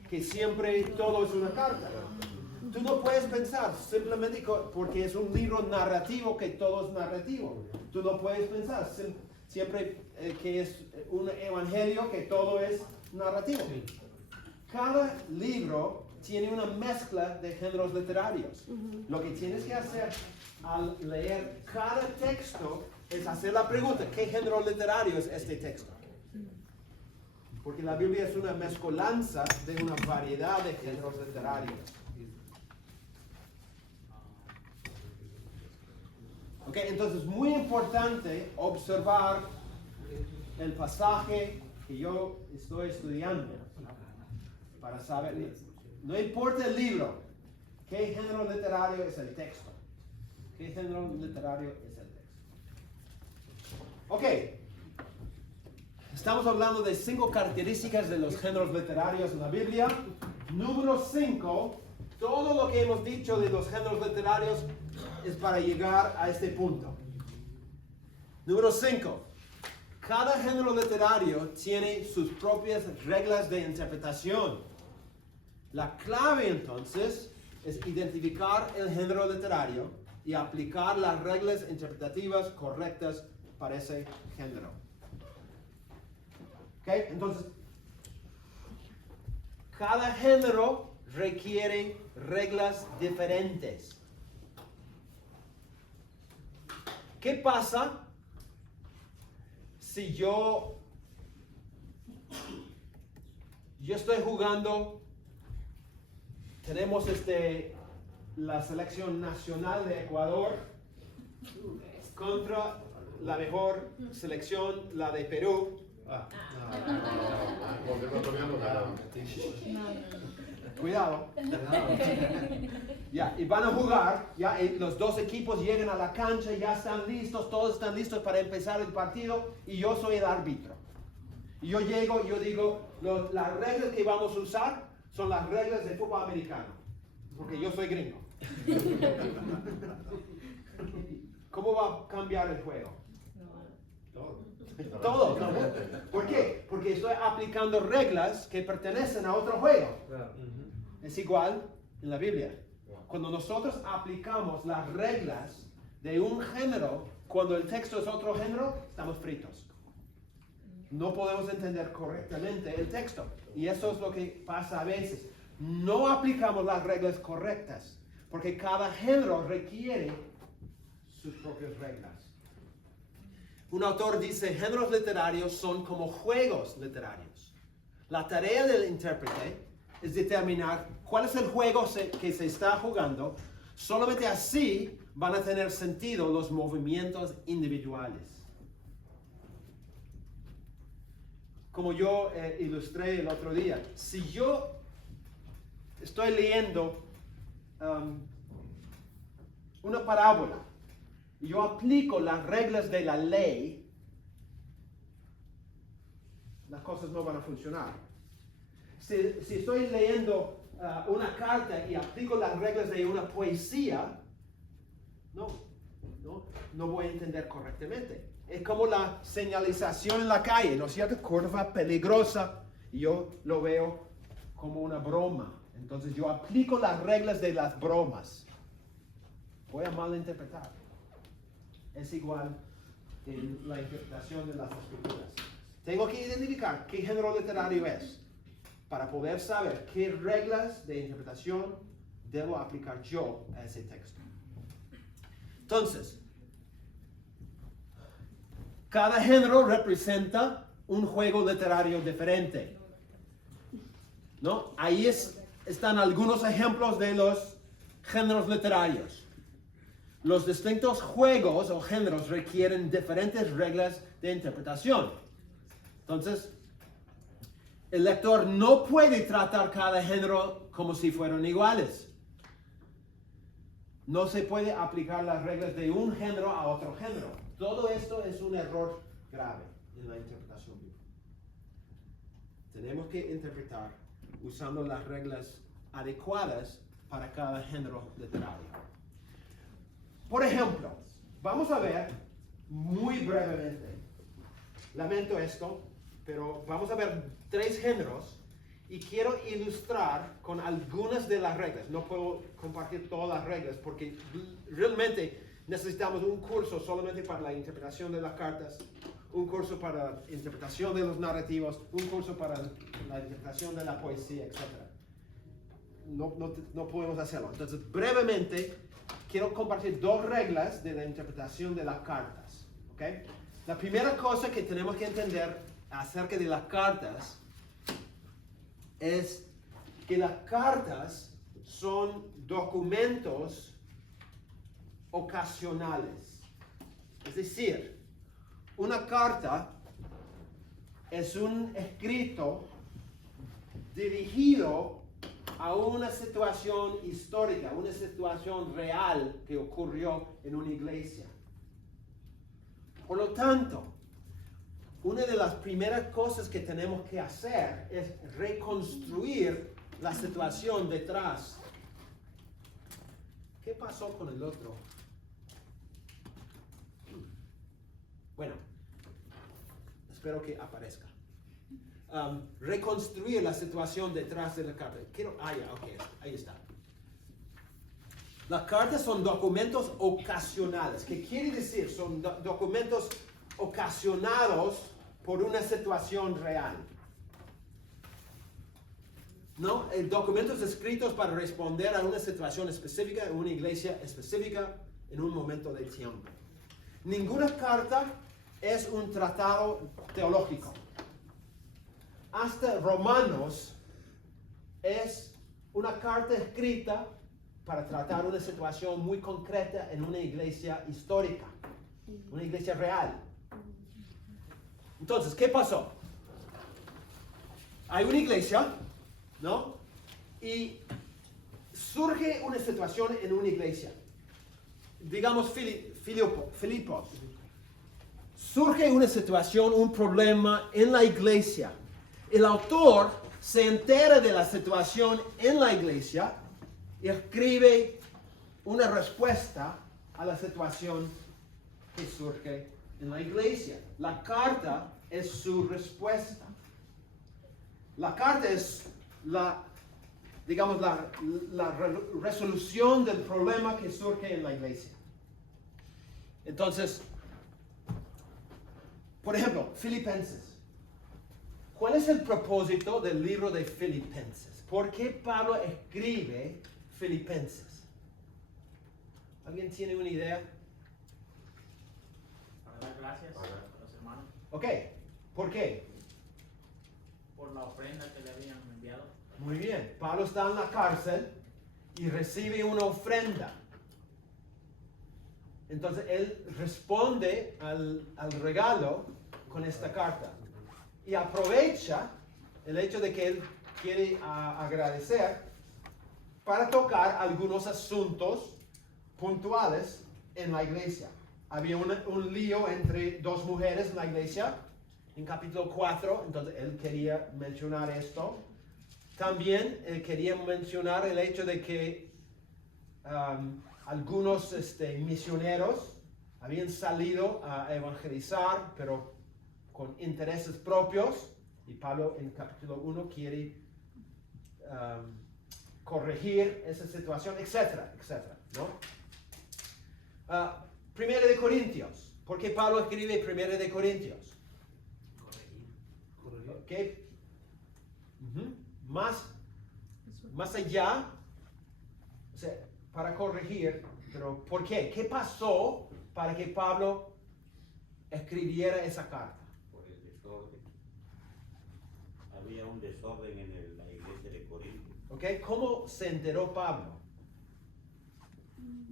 que siempre todo es una carta. Tú no puedes pensar simplemente porque es un libro narrativo que todo es narrativo. Tú no puedes pensar siempre que es un evangelio que todo es narrativo. Cada libro tiene una mezcla de géneros literarios. Lo que tienes que hacer al leer cada texto es hacer la pregunta, ¿qué género literario es este texto? Porque la Biblia es una mezcolanza de una variedad de géneros literarios. Ok, entonces es muy importante observar el pasaje que yo estoy estudiando para saber, no importa el libro, ¿qué género literario es el texto? ¿Qué género literario es el texto? Ok, estamos hablando de 5 características de los géneros literarios en la Biblia. Número 5, todo lo que hemos dicho de los géneros literarios es para llegar a este punto. Número 5, cada género literario tiene sus propias reglas de interpretación. La clave entonces es identificar el género literario y aplicar las reglas interpretativas correctas para ese género. ¿Ok? Entonces, cada género requiere reglas diferentes. ¿Qué pasa si yo estoy jugando, tenemos la selección nacional de Ecuador contra la mejor selección, la de Perú? Cuidado. Ya, y van a jugar, ya, y los dos equipos llegan a la cancha, ya están listos, todos están listos para empezar el partido, y yo soy el árbitro. Y yo llego, yo digo, las reglas que vamos a usar son las reglas de fútbol americano, porque yo soy gringo. ¿Cómo va a cambiar el juego? Todo. ¿Por qué? Porque estoy aplicando reglas que pertenecen a otro juego. Es igual en la Biblia. Cuando nosotros aplicamos las reglas de un género, cuando el texto es otro género, estamos fritos. No podemos entender correctamente el texto. Y eso es lo que pasa a veces. No aplicamos las reglas correctas, porque cada género requiere sus propias reglas. Un autor dice, géneros literarios son como juegos literarios. La tarea del intérprete es determinar cuál es el juego que se está jugando. Solamente así van a tener sentido los movimientos individuales. Como yo ilustré el otro día, si yo estoy leyendo una parábola y yo aplico las reglas de la ley, las cosas no van a funcionar. Si estoy leyendo una carta y aplico las reglas de una poesía, no voy a entender correctamente. Es como la señalización en la calle, ¿no es cierto? Curva peligrosa, y yo lo veo como una broma. Entonces yo aplico las reglas de las bromas. Voy a malinterpretar. Es igual en la interpretación de las escrituras. Tengo que identificar qué género literario es, para poder saber qué reglas de interpretación debo aplicar yo a ese texto. Entonces, cada género representa un juego literario diferente, ¿no? Ahí están algunos ejemplos de los géneros literarios. Los distintos juegos o géneros requieren diferentes reglas de interpretación. Entonces, el lector no puede tratar cada género como si fueran iguales. No se puede aplicar las reglas de un género a otro género. Todo esto es un error grave en la interpretación bíblica. Tenemos que interpretar usando las reglas adecuadas para cada género literario. Por ejemplo, vamos a ver muy brevemente lamento esto, pero vamos a ver 3 géneros y quiero ilustrar con algunas de las reglas. No puedo compartir todas las reglas porque realmente necesitamos un curso solamente para la interpretación de las cartas, un curso para la interpretación de los narrativos, un curso para la interpretación de la poesía, etc. No podemos hacerlo. Entonces, brevemente, quiero compartir 2 reglas de la interpretación de las cartas. ¿Okay? La primera cosa que tenemos que entender acerca de las cartas es que las cartas son documentos ocasionales. Es decir, una carta es un escrito dirigido a una situación histórica, una situación real que ocurrió en una iglesia. Por lo tanto, una de las primeras cosas que tenemos que hacer es reconstruir la situación detrás. ¿Qué pasó con el otro? Bueno, espero que aparezca. Reconstruir la situación detrás de la carta. Ahí está. Las cartas son documentos ocasionales. ¿Qué quiere decir? Son documentos ocasionados por una situación real. ¿No? Documentos escritos para responder a una situación específica en una iglesia específica en un momento de tiempo. Ninguna carta es un tratado teológico. Hasta Romanos es una carta escrita para tratar una situación muy concreta en una iglesia histórica, una iglesia real. Entonces, ¿qué pasó? Hay una iglesia, ¿no? Y surge una situación en una iglesia. Digamos Filipos. Surge una situación, un problema en la iglesia. El autor se entera de la situación en la iglesia y escribe una respuesta a la situación que surge en la iglesia. La carta es su respuesta. La carta es la resolución del problema que surge en la iglesia. Entonces, por ejemplo, Filipenses. ¿Cuál es el propósito del libro de Filipenses? ¿Por qué Pablo escribe Filipenses? ¿Alguien tiene una idea? Para dar gracias a los hermanos. Ok, ¿por qué? Por la ofrenda que le habían enviado. Muy bien, Pablo está en la cárcel y recibe una ofrenda. Entonces él responde al regalo con esta carta. Y aprovecha el hecho de que él quiere agradecer para tocar algunos asuntos puntuales en la iglesia. Había un lío entre 2 mujeres en la iglesia, en capítulo 4, entonces él quería mencionar esto. También él quería mencionar el hecho de que algunos misioneros habían salido a evangelizar, pero con intereses propios, y Pablo en capítulo 1 quiere corregir esa situación, etcétera, etcétera, ¿no? Primera de Corintios. ¿Por qué Pablo escribe Primera de Corintios? ¿Okay? Más allá, o sea, para corregir, pero ¿por qué? ¿Qué pasó para que Pablo escribiera esa carta? Por el desorden. Había un desorden en la iglesia de Corinto. ¿Okay? ¿Cómo se enteró Pablo?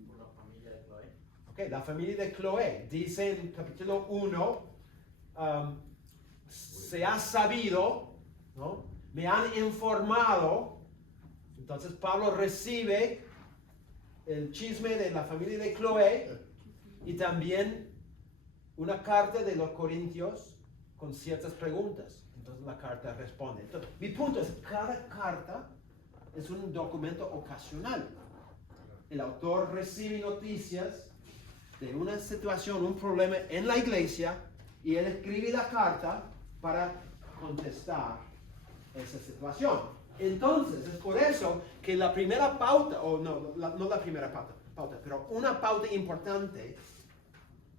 Por la familia de Chloe. Okay, la familia de Chloe. Dice en capítulo 1, se ha sabido, ¿no? Me han informado. Entonces Pablo recibe el chisme de la familia de Chloe y también una carta de los Corintios con ciertas preguntas. Entonces la carta responde. Entonces, mi punto es, cada carta es un documento ocasional. El autor recibe noticias de una situación, un problema en la iglesia Y él escribe la carta para contestar esa situación. Entonces, es por eso que la primera pauta, o no la primera pauta, pero una pauta importante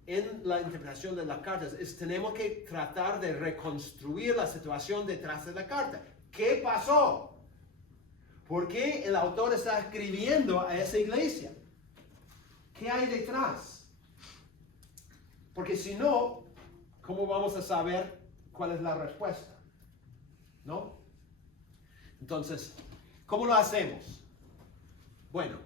en la interpretación de las cartas es tenemos que tratar de reconstruir la situación detrás de la carta. ¿Qué pasó? ¿Por qué el autor está escribiendo a esa iglesia? ¿Qué hay detrás? Porque si no, ¿cómo vamos a saber cuál es la respuesta? ¿No? Entonces, ¿cómo lo hacemos? Bueno,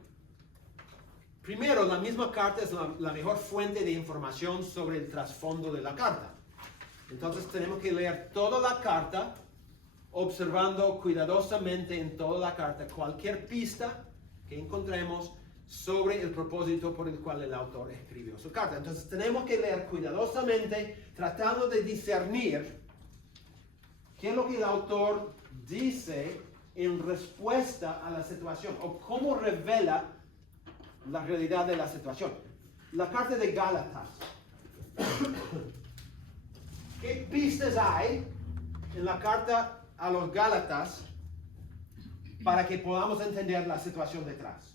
primero, la misma carta es la mejor fuente de información sobre el trasfondo de la carta. Entonces, tenemos que leer toda la carta, observando cuidadosamente en toda la carta cualquier pista que encontremos sobre el propósito por el cual el autor escribió su carta. Entonces, tenemos que leer cuidadosamente, tratando de discernir qué es lo que el autor dice en respuesta a la situación, o cómo revela la realidad de la situación. La carta de Gálatas. ¿Qué pistas hay en la carta a los Gálatas para que podamos entender la situación detrás?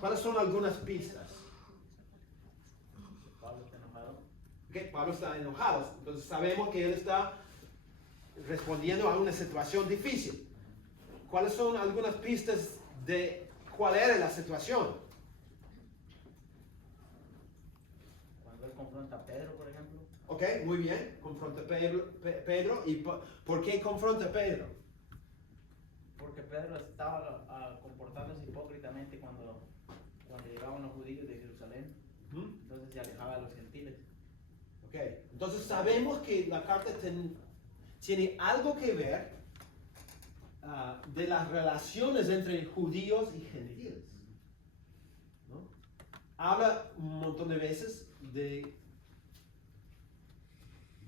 ¿Cuáles son algunas pistas? Pablo está enojado. Okay, Pablo está enojado, entonces sabemos que él está respondiendo a una situación difícil. ¿Cuáles son algunas pistas de cuál era la situación? Cuando él confronta a Pedro, por ejemplo. Ok, muy bien, confronta a Pedro. ¿Y por qué confronta a Pedro? Porque Pedro estaba comportándose hipócritamente cuando llegaban los judíos de Jerusalén. Entonces se alejaba de los gentiles. Ok, entonces sabemos que la carta tiene algo que ver de las relaciones entre judíos y gentiles, ¿no? Habla un montón de veces de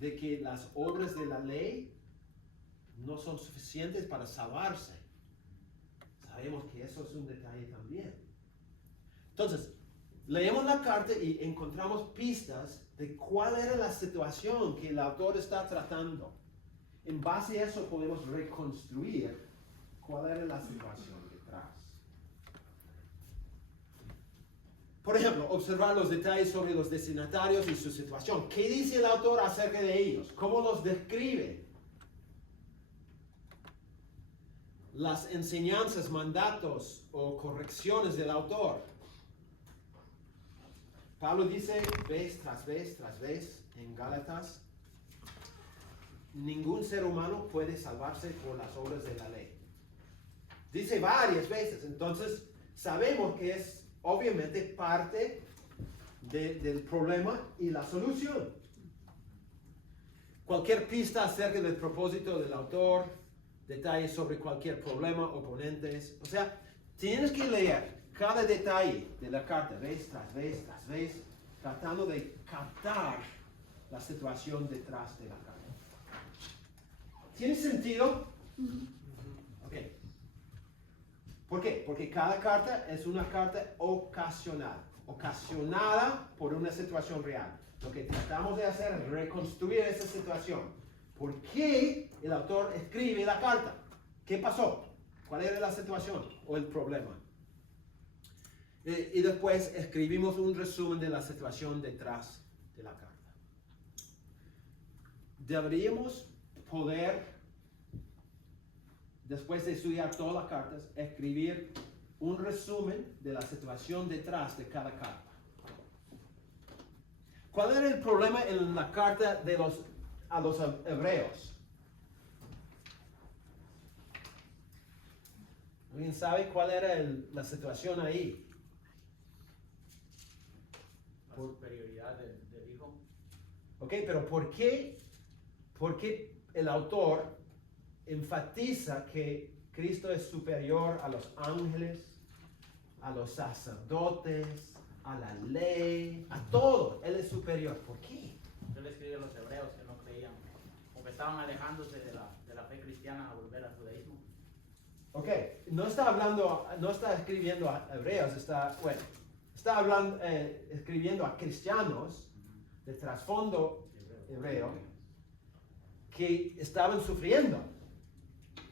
que las obras de la ley no son suficientes para salvarse. Sabemos que eso es un detalle también. Entonces, leemos la carta y encontramos pistas de cuál era la situación que el autor está tratando. En base a eso podemos reconstruir cuál era la situación detrás. Por ejemplo, observar los detalles sobre los destinatarios y su situación. ¿Qué dice el autor acerca de ellos? ¿Cómo los describe? Las enseñanzas, mandatos o correcciones del autor. Pablo dice vez tras vez en Gálatas, ningún ser humano puede salvarse por las obras de la ley. Dice varias veces, entonces sabemos que es obviamente parte del problema y la solución. Cualquier pista acerca del propósito del autor, detalles sobre cualquier problema, oponentes, o sea, tienes que leer cada detalle de la carta, vez tras vez, tratando de captar la situación detrás de la carta. ¿Tiene sentido? Ok. ¿Por qué? Porque cada carta es una carta ocasional, ocasionada por una situación real. Lo que tratamos de hacer es reconstruir esa situación. ¿Por qué el autor escribe la carta? ¿Qué pasó? ¿Cuál era la situación o el problema? Y después escribimos un resumen de la situación detrás de la carta. Deberíamos poder, después de estudiar todas las cartas, escribir un resumen de la situación detrás de cada carta. ¿Cuál era el problema en la carta a los hebreos? ¿Alguien sabe cuál era la situación ahí? La superioridad del Hijo. Ok, pero ¿por qué el autor enfatiza que Cristo es superior a los ángeles, a los sacerdotes, a la ley, a todo? Él es superior. ¿Por qué? Él escribe a los hebreos que no creían, o que estaban alejándose de la fe cristiana a volver al judaísmo. Ok, no está escribiendo a hebreos, está escribiendo a cristianos de trasfondo hebreo que estaban sufriendo.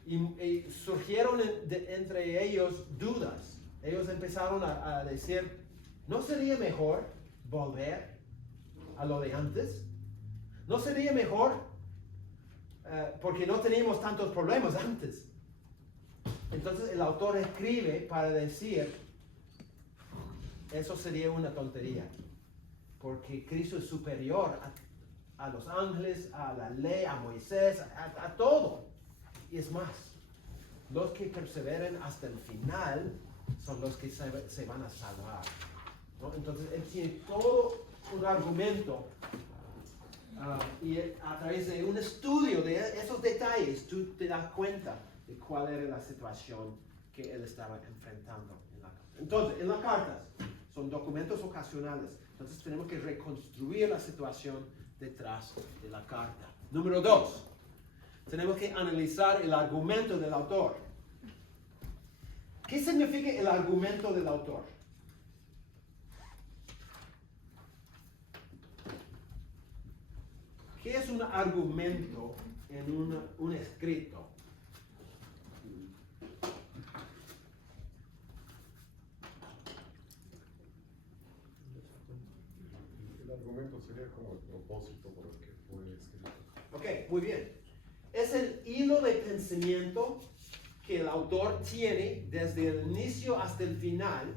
Y surgieron entre ellos dudas. Ellos empezaron a decir, ¿no sería mejor volver a lo de antes? ¿No sería mejor porque no teníamos tantos problemas antes? Entonces el autor escribe para decir, eso sería una tontería, porque Cristo es superior a los ángeles, a la ley, a Moisés, a todo. Y es más, los que perseveren hasta el final son los que se van a salvar, ¿no? Entonces él tiene todo un argumento y a través de un estudio de esos detalles tú te das cuenta de cuál era la situación que él estaba enfrentando en la carta. Entonces, en las cartas son documentos ocasionales, entonces tenemos que reconstruir la situación detrás de la carta. Número 2, tenemos que analizar el argumento del autor. ¿Qué significa el argumento del autor? ¿Qué es un argumento en un escrito? El argumento sería como el propósito por el que fue escrito. Ok, muy bien. Es el hilo de pensamiento que el autor tiene desde el inicio hasta el final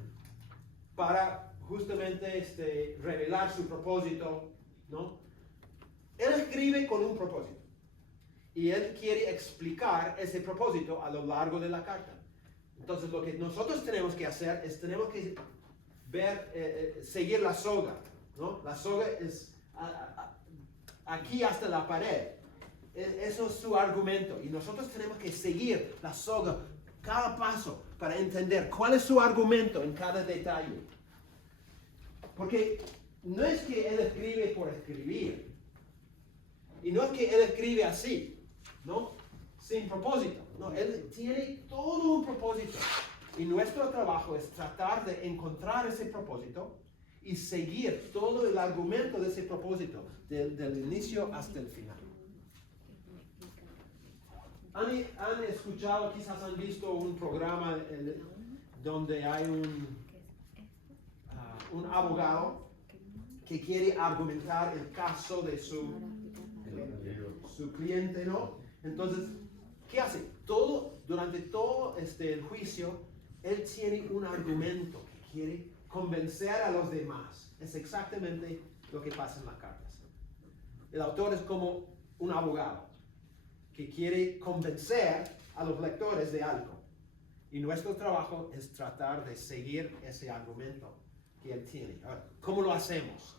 para justamente revelar su propósito, ¿no? Él escribe con un propósito y él quiere explicar ese propósito a lo largo de la carta. Entonces lo que nosotros tenemos que hacer es tenemos que ver, seguir la soga, ¿no? La soga es aquí hasta la pared. Eso es su argumento y nosotros tenemos que seguir la soga cada paso para entender cuál es su argumento en cada detalle. Porque no es que él escribe por escribir y no es que él escribe así, ¿no? Sin propósito. No, él tiene todo un propósito y nuestro trabajo es tratar de encontrar ese propósito y seguir todo el argumento de ese propósito del inicio hasta el final. ¿Han escuchado, quizás han visto un programa donde hay un abogado que quiere argumentar el caso de su cliente, ¿no? Entonces, ¿qué hace? Durante todo el juicio, él tiene un argumento que quiere convencer a los demás. Es exactamente lo que pasa en las cartas. El autor es como un abogado que quiere convencer a los lectores de algo. Y nuestro trabajo es tratar de seguir ese argumento que él tiene. Ahora, ¿cómo lo hacemos?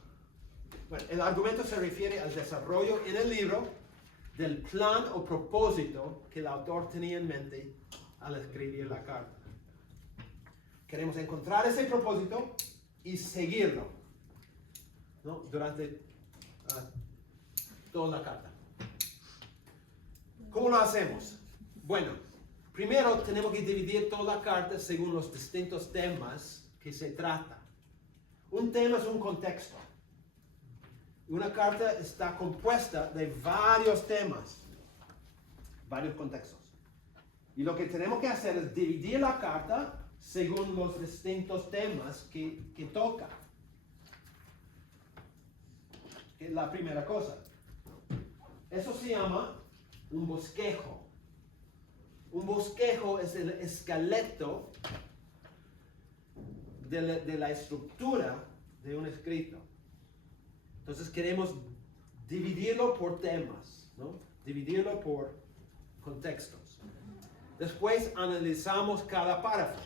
Bueno, el argumento se refiere al desarrollo en el libro del plan o propósito que el autor tenía en mente al escribir la carta. Queremos encontrar ese propósito y seguirlo, ¿no? Durante toda la carta. ¿Cómo lo hacemos? Bueno, primero tenemos que dividir toda la carta según los distintos temas que se trata. Un tema es un contexto. Una carta está compuesta de varios temas, varios contextos. Y lo que tenemos que hacer es dividir la carta según los distintos temas que toca. Es la primera cosa. Eso se llama un bosquejo. Un bosquejo es el esqueleto de la estructura de un escrito. Entonces queremos dividirlo por temas, ¿no? Dividirlo por contextos. Después analizamos cada párrafo.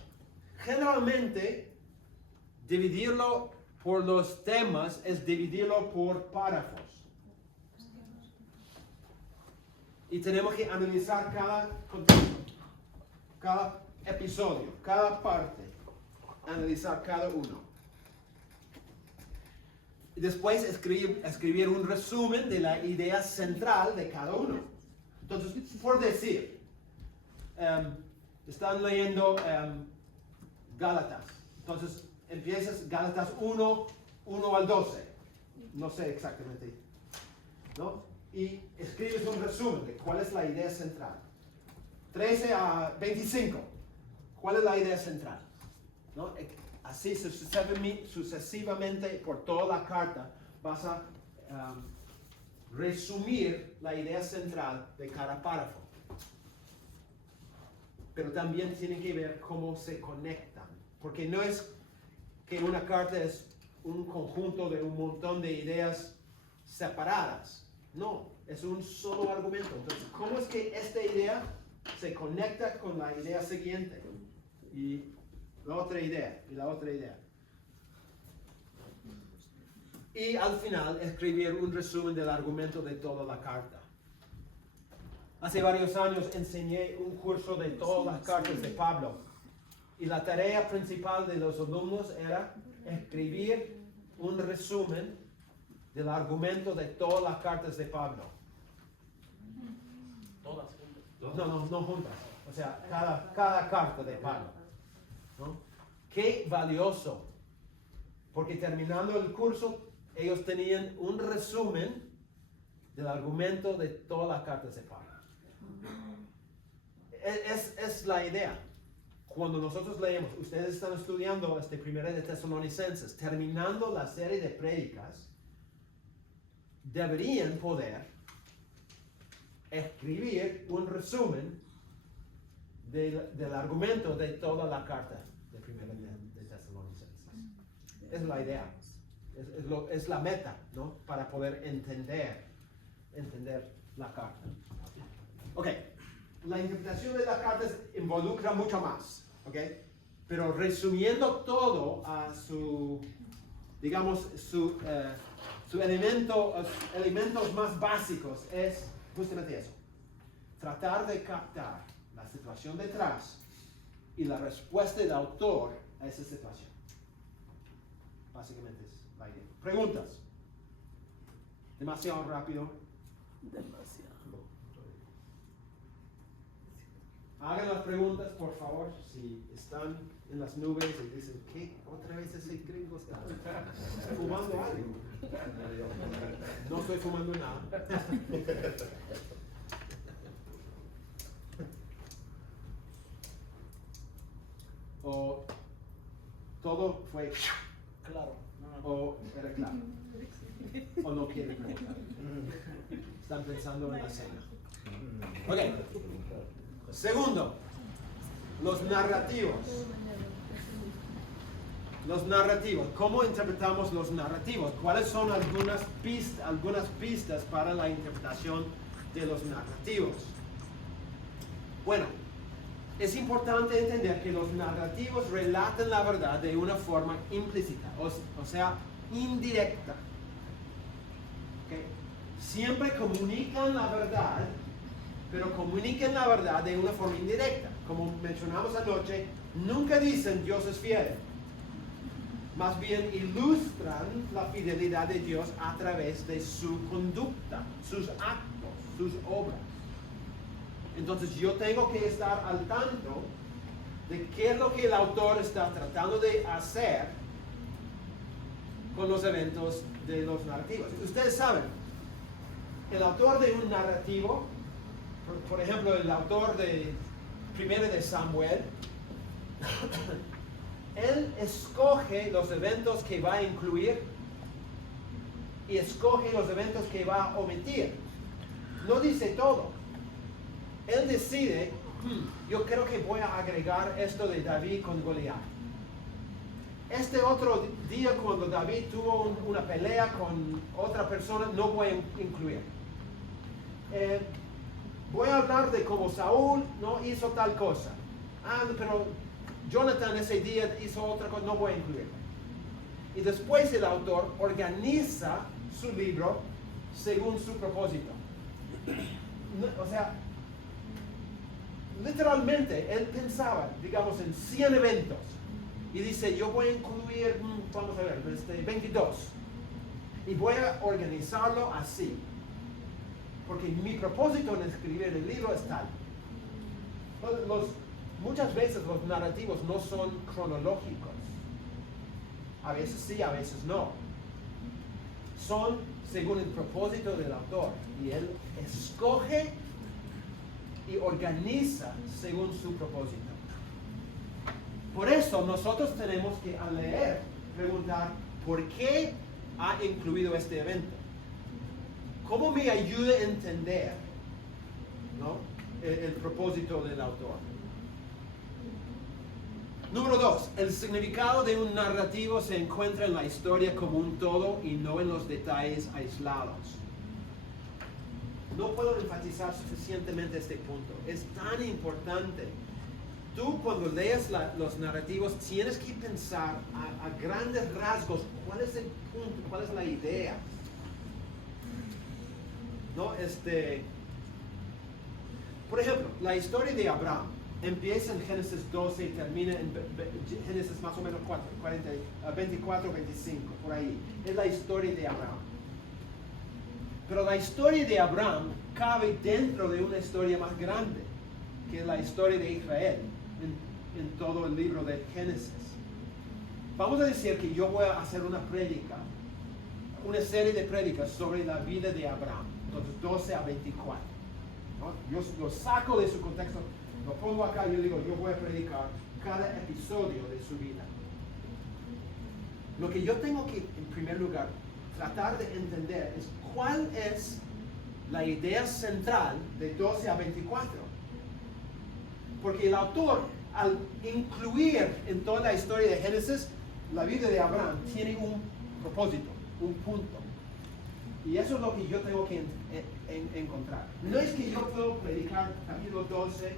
Generalmente, dividirlo por los temas es dividirlo por párrafos. Y tenemos que analizar cada contexto, cada episodio, cada parte, analizar cada uno. Y después escribir un resumen de la idea central de cada uno. Entonces, por decir, están leyendo Gálatas. Entonces, empiezas Gálatas 1 al 12. no sé exactamente, ¿no? Y escribes un resumen de cuál es la idea central. 13 a 25, ¿cuál es la idea central? ¿No? Así sucesivamente por toda la carta vas a resumir la idea central de cada párrafo. Pero también tienen que ver cómo se conectan, porque no es que una carta es un conjunto de un montón de ideas separadas. No, es un solo argumento. Entonces, ¿cómo es que esta idea se conecta con la idea siguiente? Y la otra idea, y la otra idea. Y al final, escribir un resumen del argumento de toda la carta. Hace varios años enseñé un curso de todas las cartas de Pablo. Y la tarea principal de los alumnos era escribir un resumen del argumento de todas las cartas de Pablo. Todas juntas. No juntas. O sea, cada carta de Pablo, ¿no? Qué valioso. Porque terminando el curso, ellos tenían un resumen del argumento de todas las cartas de Pablo. Es la idea. Cuando nosotros leemos, ustedes están estudiando Primera de Tesalonicenses, terminando la serie de prédicas, deberían poder escribir un resumen del argumento de toda la carta de Primera de Tesalonicenses. Es la idea, es la meta, ¿no? Para poder entender la carta. Ok, la interpretación de la carta involucra mucho más, ¿ok? Pero resumiendo todo a su elementos más básicos es justamente eso. Tratar de captar la situación detrás y la respuesta del autor a esa situación. Básicamente es la idea. ¿Preguntas? ¿Demasiado rápido? Demasiado. Hagan las preguntas, por favor, si están en las nubes y dicen, ¿qué? ¿Otra vez ese gringo está fumando algo? No estoy fumando nada. O todo fue claro, o era claro, o no quieren preguntar. Están pensando en la cena. Ok. Segundo, los narrativos. Los narrativos. ¿Cómo interpretamos los narrativos? ¿Cuáles son algunas pistas para la interpretación de los narrativos? Bueno, es importante entender que los narrativos relatan la verdad de una forma implícita, o sea, indirecta. ¿Okay? Siempre comunican la verdad, pero comunican la verdad de una forma indirecta. Como mencionamos anoche, nunca dicen Dios es fiel. Más bien ilustran la fidelidad de Dios a través de su conducta, sus actos, sus obras. Entonces yo tengo que estar al tanto de qué es lo que el autor está tratando de hacer con los eventos de los narrativos. Ustedes saben, el autor de un narrativo, por ejemplo, el autor de Primera de Samuel, él escoge los eventos que va a incluir y escoge los eventos que va a omitir. No dice todo. Él decide, yo creo que voy a agregar esto de David con Goliat. Este otro día cuando David tuvo una pelea con otra persona, no voy a incluir. Voy a hablar de cómo Saúl no hizo tal cosa. Pero Jonathan ese día hizo otra cosa, no voy a incluir. Y después el autor organiza su libro según su propósito. O sea, literalmente él pensaba, digamos, en 100 eventos. Y dice, yo voy a incluir, vamos a ver, 22. Y voy a organizarlo así. Porque mi propósito en escribir el libro es tal. Muchas veces los narrativos no son cronológicos. A veces sí, a veces no. son según el propósito del autor. Y él escoge y organiza según su propósito. Por eso nosotros tenemos que al leer preguntar ¿por qué ha incluido este evento? ¿Cómo me ayuda a entender, ¿no? el propósito del autor? Número 2, el significado de un narrativo se encuentra en la historia como un todo y no en los detalles aislados. No puedo enfatizar suficientemente este punto. Es tan importante. Tú cuando lees los narrativos tienes que pensar a grandes rasgos cuál es el punto, cuál es la idea. ¿No? Por ejemplo, la historia de Abraham empieza en Génesis 12 y termina en Génesis más o menos 24, 25, por ahí. Es la historia de Abraham. Pero la historia de Abraham cabe dentro de una historia más grande, que es la historia de Israel, en todo el libro de Génesis. Vamos a decir que yo voy a hacer una serie de prédicas sobre la vida de Abraham, entonces 12 a 24. ¿no? Yo lo saco de su contexto, lo pongo acá y yo digo, yo voy a predicar cada episodio de su vida. Lo que yo tengo que, en primer lugar, tratar de entender es cuál es la idea central de 12 a 24. Porque el autor, al incluir en toda la historia de Génesis, la vida de Abraham tiene un propósito, un punto. Y eso es lo que yo tengo que encontrar. No es que yo puedo predicar capítulo 12,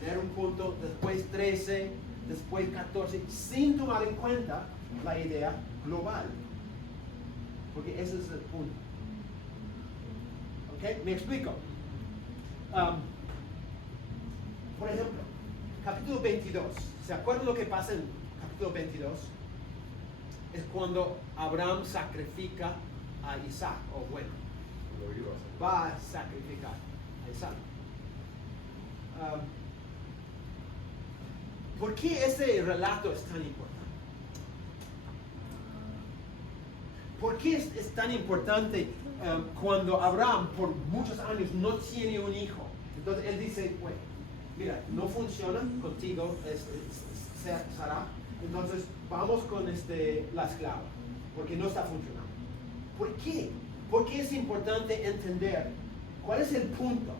tener un punto, después 13, después 14, sin tomar en cuenta la idea global. Porque ese es el punto. ¿Ok? ¿Me explico? Por ejemplo, capítulo 22. ¿Se acuerdan lo que pasa en capítulo 22? Es cuando Abraham sacrifica a Isaac, o bueno, va a sacrificar a Isaac. ¿Por qué ese relato es tan importante? ¿Por qué es tan importante cuando Abraham por muchos años no tiene un hijo? Entonces él dice, bueno, mira, no funciona contigo, Sara, entonces vamos con la esclava, porque no está funcionando. ¿Por qué? ¿Por qué es importante entender cuál es el punto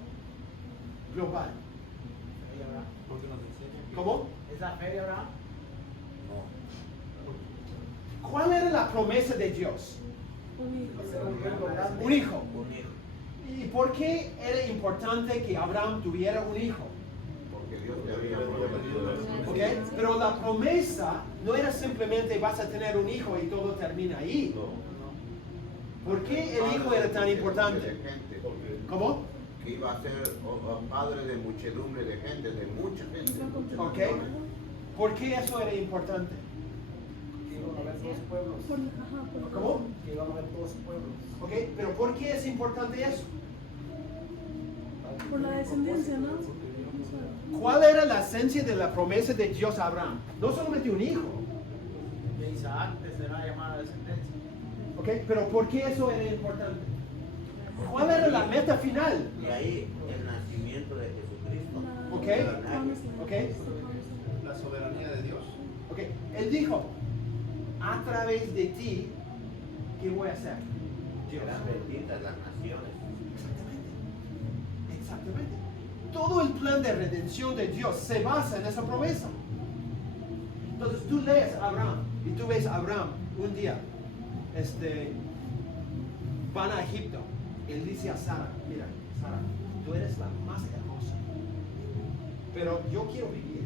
global? ¿Cómo? ¿Es la fe de Abraham? ¿Cuál era la promesa de Dios? Un hijo. ¿Y por qué era importante que Abraham tuviera un hijo? Porque Dios te había prometido. ¿Okay? Pero la promesa no era simplemente vas a tener un hijo y todo termina ahí. ¿Por qué el hijo era tan importante? ¿Cómo? Que iba a ser padre de muchedumbre de gente, de mucha gente. ¿Ok? ¿Por qué eso era importante? Iban a haber dos pueblos. ¿Cómo? Que iban a haber dos pueblos. ¿Ok? Pero ¿por qué es importante eso? Por la descendencia, ¿no? ¿Cuál era la esencia de la promesa de Dios a Abraham? No solamente un hijo. De Isaac te será llamada descendencia. ¿Ok? Pero ¿por qué eso era importante? ¿Cuál era la meta final? Y ahí el nacimiento de Jesucristo. ¿Ok? ¿Ok? La soberanía de Dios. ¿Ok? Él dijo, a través de ti, ¿qué voy a hacer? Dios. Serán benditas las naciones. Exactamente. Todo el plan de redención de Dios se basa en esa promesa. Entonces tú lees a Abraham y tú ves a Abraham un día, van a Egipto. Él dice a Sara, mira, Sara, tú eres la más hermosa, pero yo quiero vivir.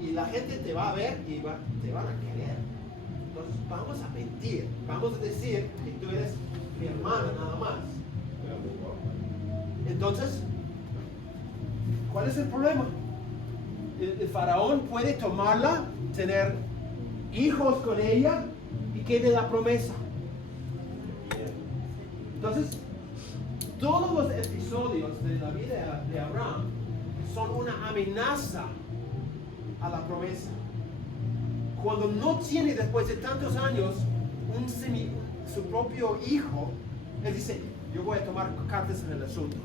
Y la gente te va a ver y te van a querer. Entonces vamos a mentir, vamos a decir que tú eres mi hermana nada más. Entonces, ¿cuál es el problema? El faraón puede tomarla, tener hijos con ella y quede la promesa. Entonces, todos los episodios de la vida de Abraham son una amenaza a la promesa. Cuando no tiene después de tantos años un su propio hijo, él dice, yo voy a tomar cartas en el asunto.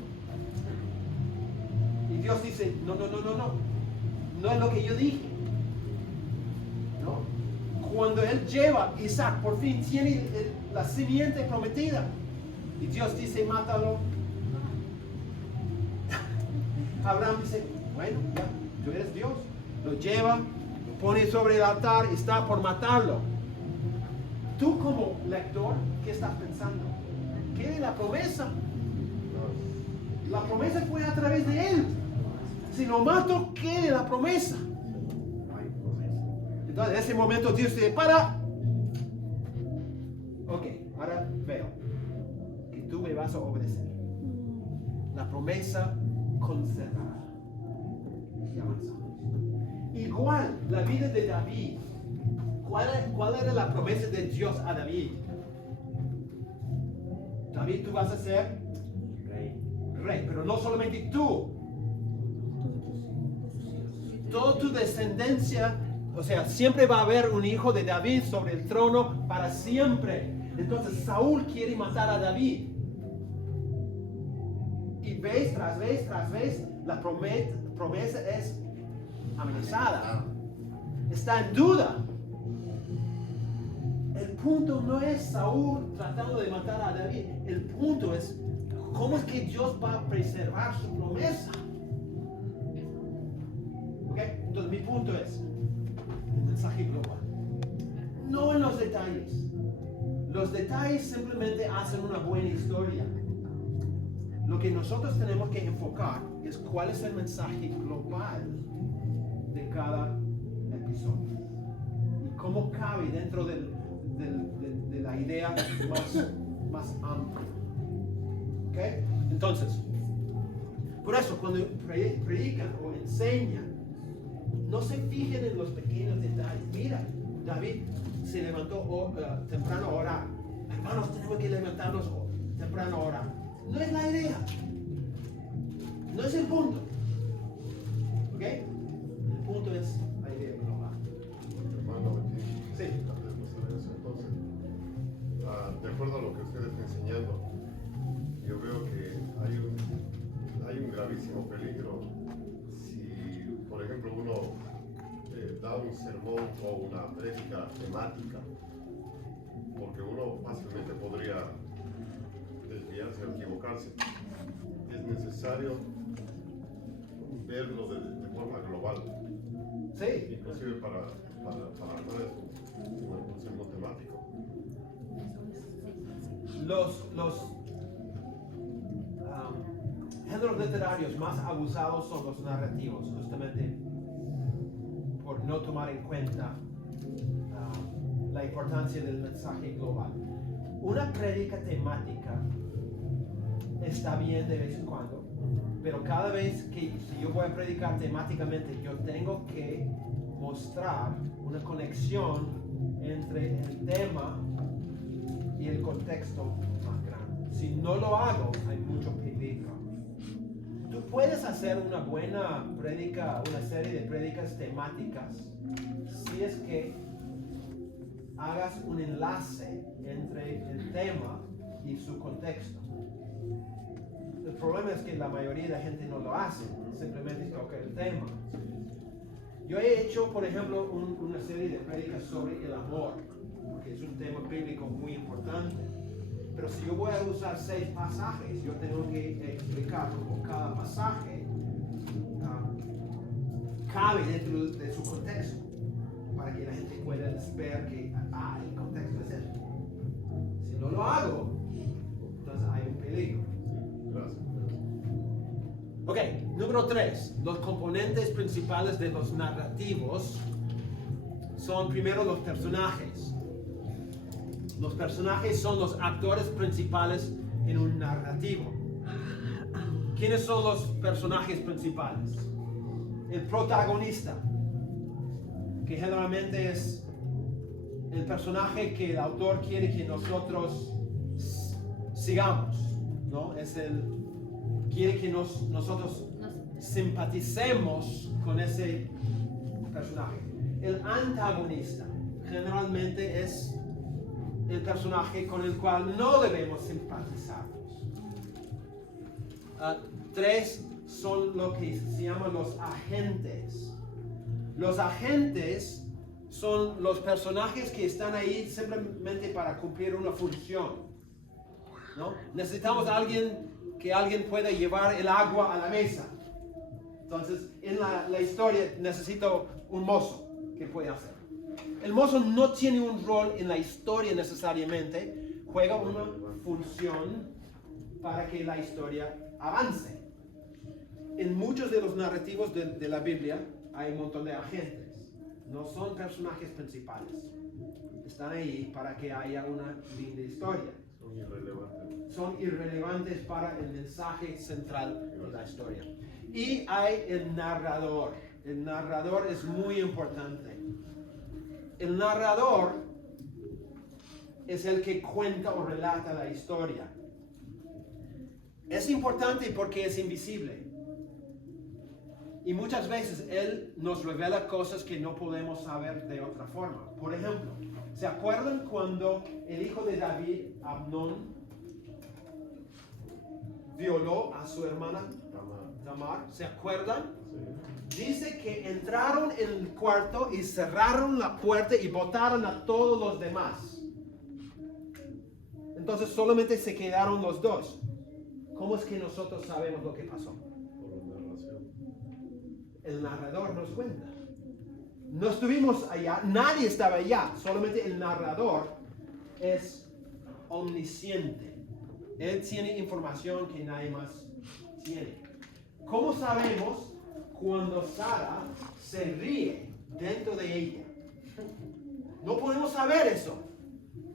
Y Dios dice, no es lo que yo dije. No. Cuando él lleva, Isaac por fin tiene la simiente prometida. Y Dios dice, mátalo. Abraham dice, bueno, ya, tú eres Dios. Lo lleva, lo pone sobre el altar y está por matarlo. Tú como lector, ¿qué estás pensando? ¿Qué es la promesa? La promesa fue a través de él. Si lo mato, ¿qué es la promesa? Entonces en ese momento Dios dice, para. Ok, ahora veo que tú me vas a obedecer. La promesa conservada. Y avanzamos. Igual, la vida de David. ¿Cuál era la promesa de Dios a David? David, tú vas a ser rey, pero no solamente tú. Toda tu descendencia, o sea, siempre va a haber un hijo de David sobre el trono para siempre. Entonces Saúl quiere matar a David. Y vez tras vez, la promesa es amenazada. Está en duda. El punto no es Saúl tratando de matar a David. El punto es cómo es que Dios va a preservar su promesa. ¿Ok? Entonces mi punto es el mensaje global. No en los detalles. Los detalles simplemente hacen una buena historia. Lo que nosotros tenemos que enfocar es cuál es el mensaje global de cada episodio. Y cómo cabe dentro de la idea más amplia. ¿Ok? Entonces, por eso cuando predican o enseñan, no se fijen en los pequeños detalles. Mira, David se levantó temprano a orar. Hermanos, tenemos que levantarnos temprano a orar. No es la idea. No es el punto. ¿Ok? El punto es la idea global. Hermano, sí. Entonces, de acuerdo a lo que usted está enseñando, yo veo que hay un gravísimo peligro si, por ejemplo, uno da un sermón o una prédica temática, porque uno fácilmente podría desviarse o equivocarse. Es necesario verlo de forma global. Sí. Inclusive para armar un sermón temático. Los géneros literarios más abusados son los narrativos, justamente por no tomar en cuenta la importancia del mensaje global. Una prédica temática está bien de vez en cuando, pero cada vez que si yo voy a predicar temáticamente, yo tengo que mostrar una conexión entre el tema y el contexto más grande. Si no lo hago, hay mucho peligro. Tú puedes hacer una buena prédica, una serie de prédicas temáticas, si es que hagas un enlace entre el tema y su contexto. El problema es que la mayoría de la gente no lo hace, simplemente toca el tema. Yo he hecho, por ejemplo, una serie de prédicas sobre el amor, porque es un tema bíblico muy importante. Pero si yo voy a usar 6 pasajes, yo tengo que explicar cómo cada pasaje cabe dentro de su contexto, para que la gente pueda ver que el contexto es esto. Si no lo hago, entonces hay un peligro. Gracias. Ok, número 3. Los componentes principales de los narrativos son primero los personajes. Los personajes son los actores principales en un narrativo. ¿Quiénes son los personajes principales? El protagonista, que generalmente es el personaje que el autor quiere que nosotros sigamos, ¿no? Quiere que nosotros simpaticemos con ese personaje. El antagonista generalmente es el personaje con el cual no debemos simpatizar. 3 son lo que se llaman los agentes. Los agentes son los personajes que están ahí simplemente para cumplir una función, ¿no? Necesitamos que alguien pueda llevar el agua a la mesa. Entonces, en la historia necesito un mozo que puede hacer. El mozo no tiene un rol en la historia necesariamente, juega una función para que la historia avance. En muchos de los narrativos de la Biblia hay un montón de agentes. No son personajes principales. Están ahí para que haya una linda historia. Son irrelevantes. Son irrelevantes para el mensaje central de la historia. Y hay el narrador. El narrador es muy importante. El narrador es el que cuenta o relata la historia. Es importante porque es invisible. Y muchas veces Él nos revela cosas que no podemos saber de otra forma. Por ejemplo, ¿se acuerdan cuando el hijo de David, Amnón, violó a su hermana Tamar? ¿Se acuerdan? Sí. Dice que entraron en el cuarto y cerraron la puerta y botaron a todos los demás. Entonces solamente se quedaron los dos. ¿Cómo es que nosotros sabemos lo que pasó? El narrador nos cuenta. No estuvimos allá, nadie estaba allá, solamente el narrador es omnisciente. Él tiene información que nadie más tiene. ¿Cómo sabemos cuando Sara se ríe dentro de ella? No podemos saber eso.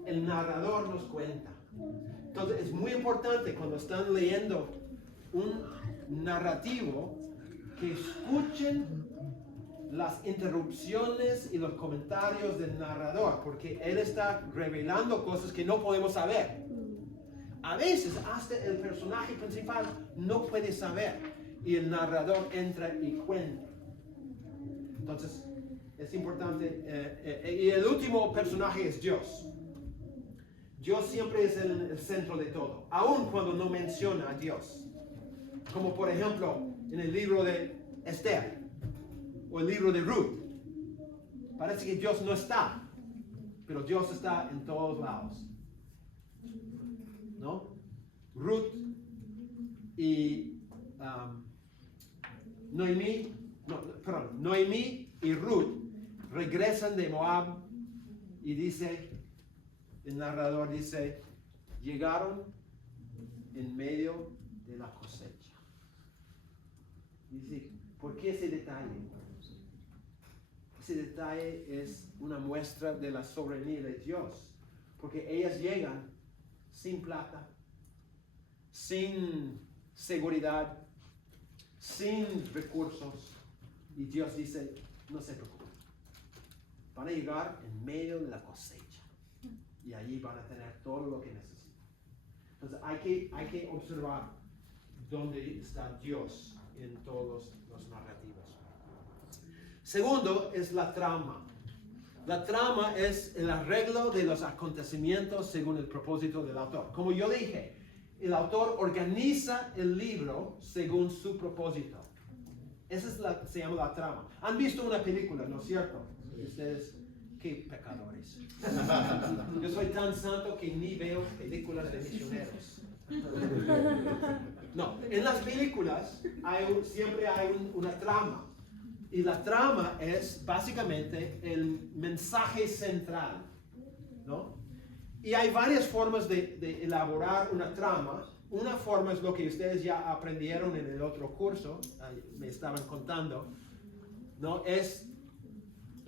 El narrador nos cuenta. Entonces es muy importante cuando están leyendo un narrativo que escuchen las interrupciones y los comentarios del narrador, porque él está revelando cosas que no podemos saber. A veces hasta el personaje principal no puede saber y el narrador entra y cuenta. Entonces es importante. Y el último personaje es Dios. Dios siempre es el centro de todo, aun cuando no menciona a Dios. Como por ejemplo en el libro de Esther o el libro de Ruth. Parece que Dios no está, pero Dios está en todos lados. ¿No? Ruth y Noemí y Ruth regresan de Moab y dice, el narrador dice, llegaron en medio de la cosecha. Dice, ¿por qué ese detalle? Ese detalle es una muestra de la soberanía de Dios, porque ellas llegan sin plata, sin seguridad, sin recursos, y Dios dice, no se preocupen, van a llegar en medio de la cosecha, y allí van a tener todo lo que necesitan. Entonces hay que observar dónde está Dios en todos los narrativos. Segundo es la trama. La trama es el arreglo de los acontecimientos según el propósito del autor. Como yo dije, el autor organiza el libro según su propósito. Esa se llama la trama. ¿Han visto una película, no es cierto? Ustedes, qué pecadores. Yo soy tan santo que ni veo películas de misioneros. No, en las películas siempre hay una trama. Y la trama es básicamente el mensaje central, ¿no? Y hay varias formas de elaborar una trama. Una forma es lo que ustedes ya aprendieron en el otro curso, me estaban contando, ¿no? Es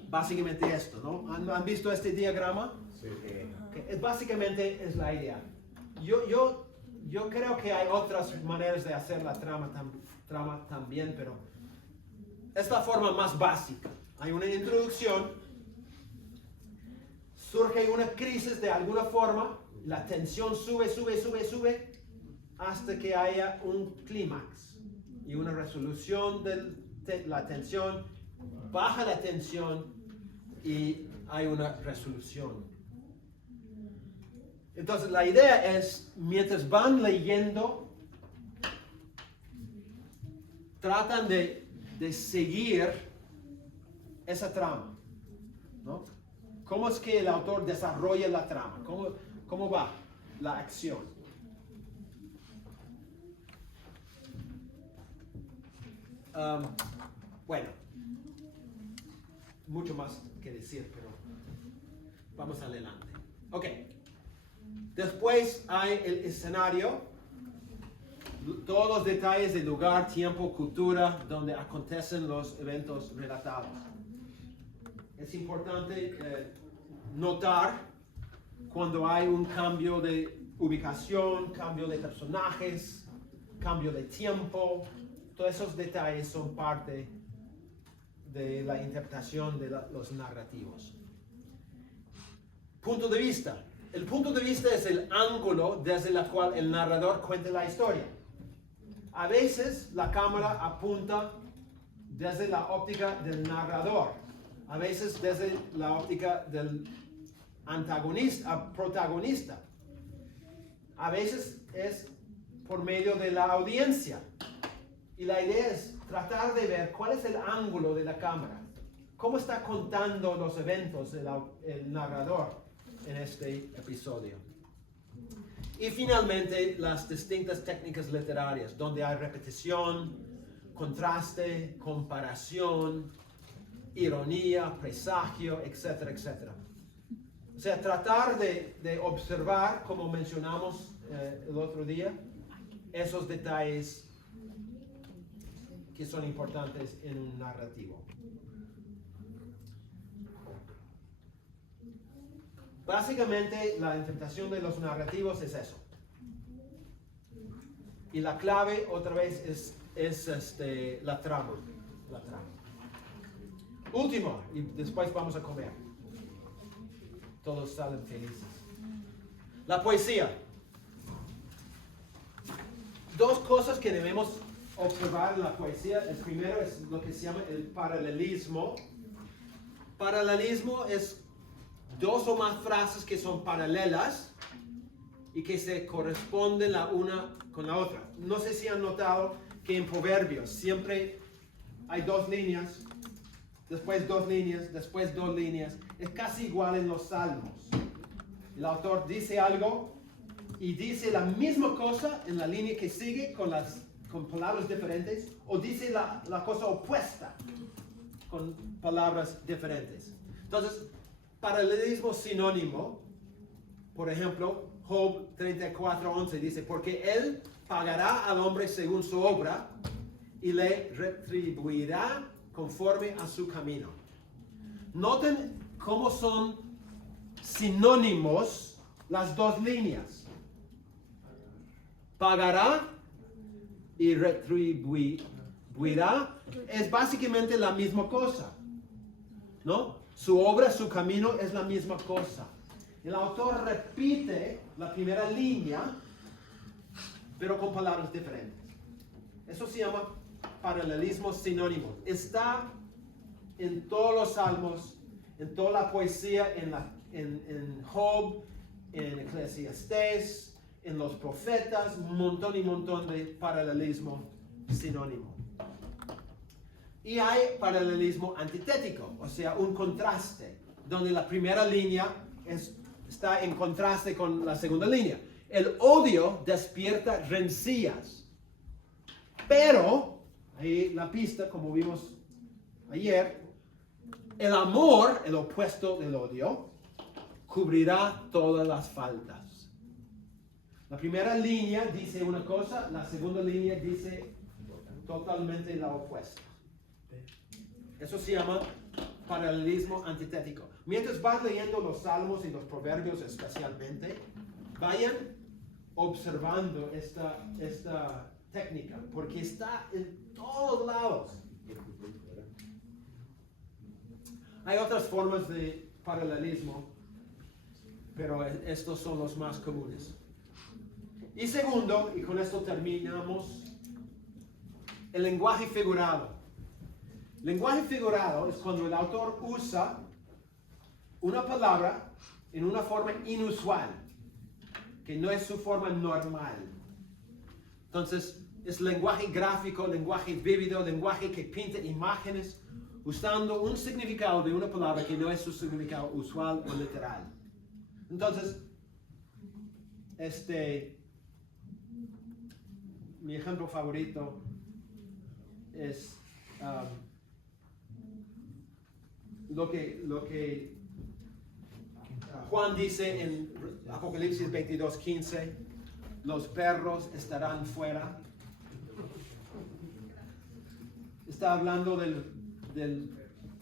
básicamente esto, ¿no? ¿Han visto este diagrama? Sí. Okay. Básicamente es la idea. Yo creo que hay otras maneras de hacer la trama también, pero es la forma más básica. Hay una introducción, surge una crisis de alguna forma, la tensión sube hasta que haya un clímax y una resolución de la tensión, baja la tensión y hay una resolución. Entonces la idea es, mientras van leyendo, tratan de seguir esa trama, ¿no? ¿Cómo es que el autor desarrolla la trama? ¿Cómo va la acción? Bueno, mucho más que decir, pero vamos adelante. Ok. Después hay el escenario, todos los detalles del lugar, tiempo, cultura, donde acontecen los eventos relatados. Es importante notar cuando hay un cambio de ubicación, cambio de personajes, cambio de tiempo. Todos esos detalles son parte de la interpretación de los narrativos. Punto de vista. El punto de vista es el ángulo desde el cual el narrador cuenta la historia. A veces la cámara apunta desde la óptica del narrador, a veces desde la óptica del protagonista. A veces es por medio de la audiencia. Y la idea es tratar de ver cuál es el ángulo de la cámara, cómo está contando los eventos el narrador en este episodio. Y finalmente, las distintas técnicas literarias, donde hay repetición, contraste, comparación, ironía, presagio, etcétera, etcétera. O sea, tratar de observar, como mencionamos el otro día, esos detalles que son importantes en un narrativo. Básicamente, la interpretación de los narrativos es eso. Y la clave, otra vez, es la trama. Último, y después vamos a comer. Todos salen felices. La poesía. Dos cosas que debemos observar en la poesía. El primero es lo que se llama el paralelismo. Paralelismo es dos o más frases que son paralelas y que se corresponden la una con la otra. No sé si han notado que en Proverbios siempre hay dos líneas, después dos líneas, después dos líneas. Es casi igual en los Salmos. El autor dice algo y dice la misma cosa en la línea que sigue con palabras diferentes, o dice la cosa opuesta con palabras diferentes. Entonces, paralelismo sinónimo, por ejemplo, Job 34:11 dice, porque él pagará al hombre según su obra y le retribuirá conforme a su camino. Noten cómo son sinónimos las dos líneas. Pagará y retribuirá es básicamente la misma cosa, ¿no? Su obra, su camino es la misma cosa. El autor repite la primera línea, pero con palabras diferentes. Eso se llama paralelismo sinónimo. Está en todos los salmos, en toda la poesía, en Job, en Eclesiastés, en los profetas, un montón y montón de paralelismo sinónimo. Y hay paralelismo antitético, o sea, un contraste, donde la primera línea está en contraste con la segunda línea. El odio despierta rencillas, pero, ahí la pista, como vimos ayer, el amor, el opuesto del odio, cubrirá todas las faltas. La primera línea dice una cosa, la segunda línea dice totalmente la opuesta. Eso se llama paralelismo antitético. Mientras van leyendo los salmos y los proverbios especialmente, vayan observando esta técnica, porque está en todos lados. Hay otras formas de paralelismo, pero estos son los más comunes. Y segundo, y con esto terminamos, el lenguaje figurado. Lenguaje figurado es cuando el autor usa una palabra en una forma inusual. que no es su forma normal. Entonces, es lenguaje gráfico, lenguaje vívido, lenguaje que pinta imágenes, usando un significado de una palabra que no es su significado usual o literal. Entonces, mi ejemplo favorito es lo que Juan dice en Apocalipsis 22:15, los perros estarán fuera. Está hablando de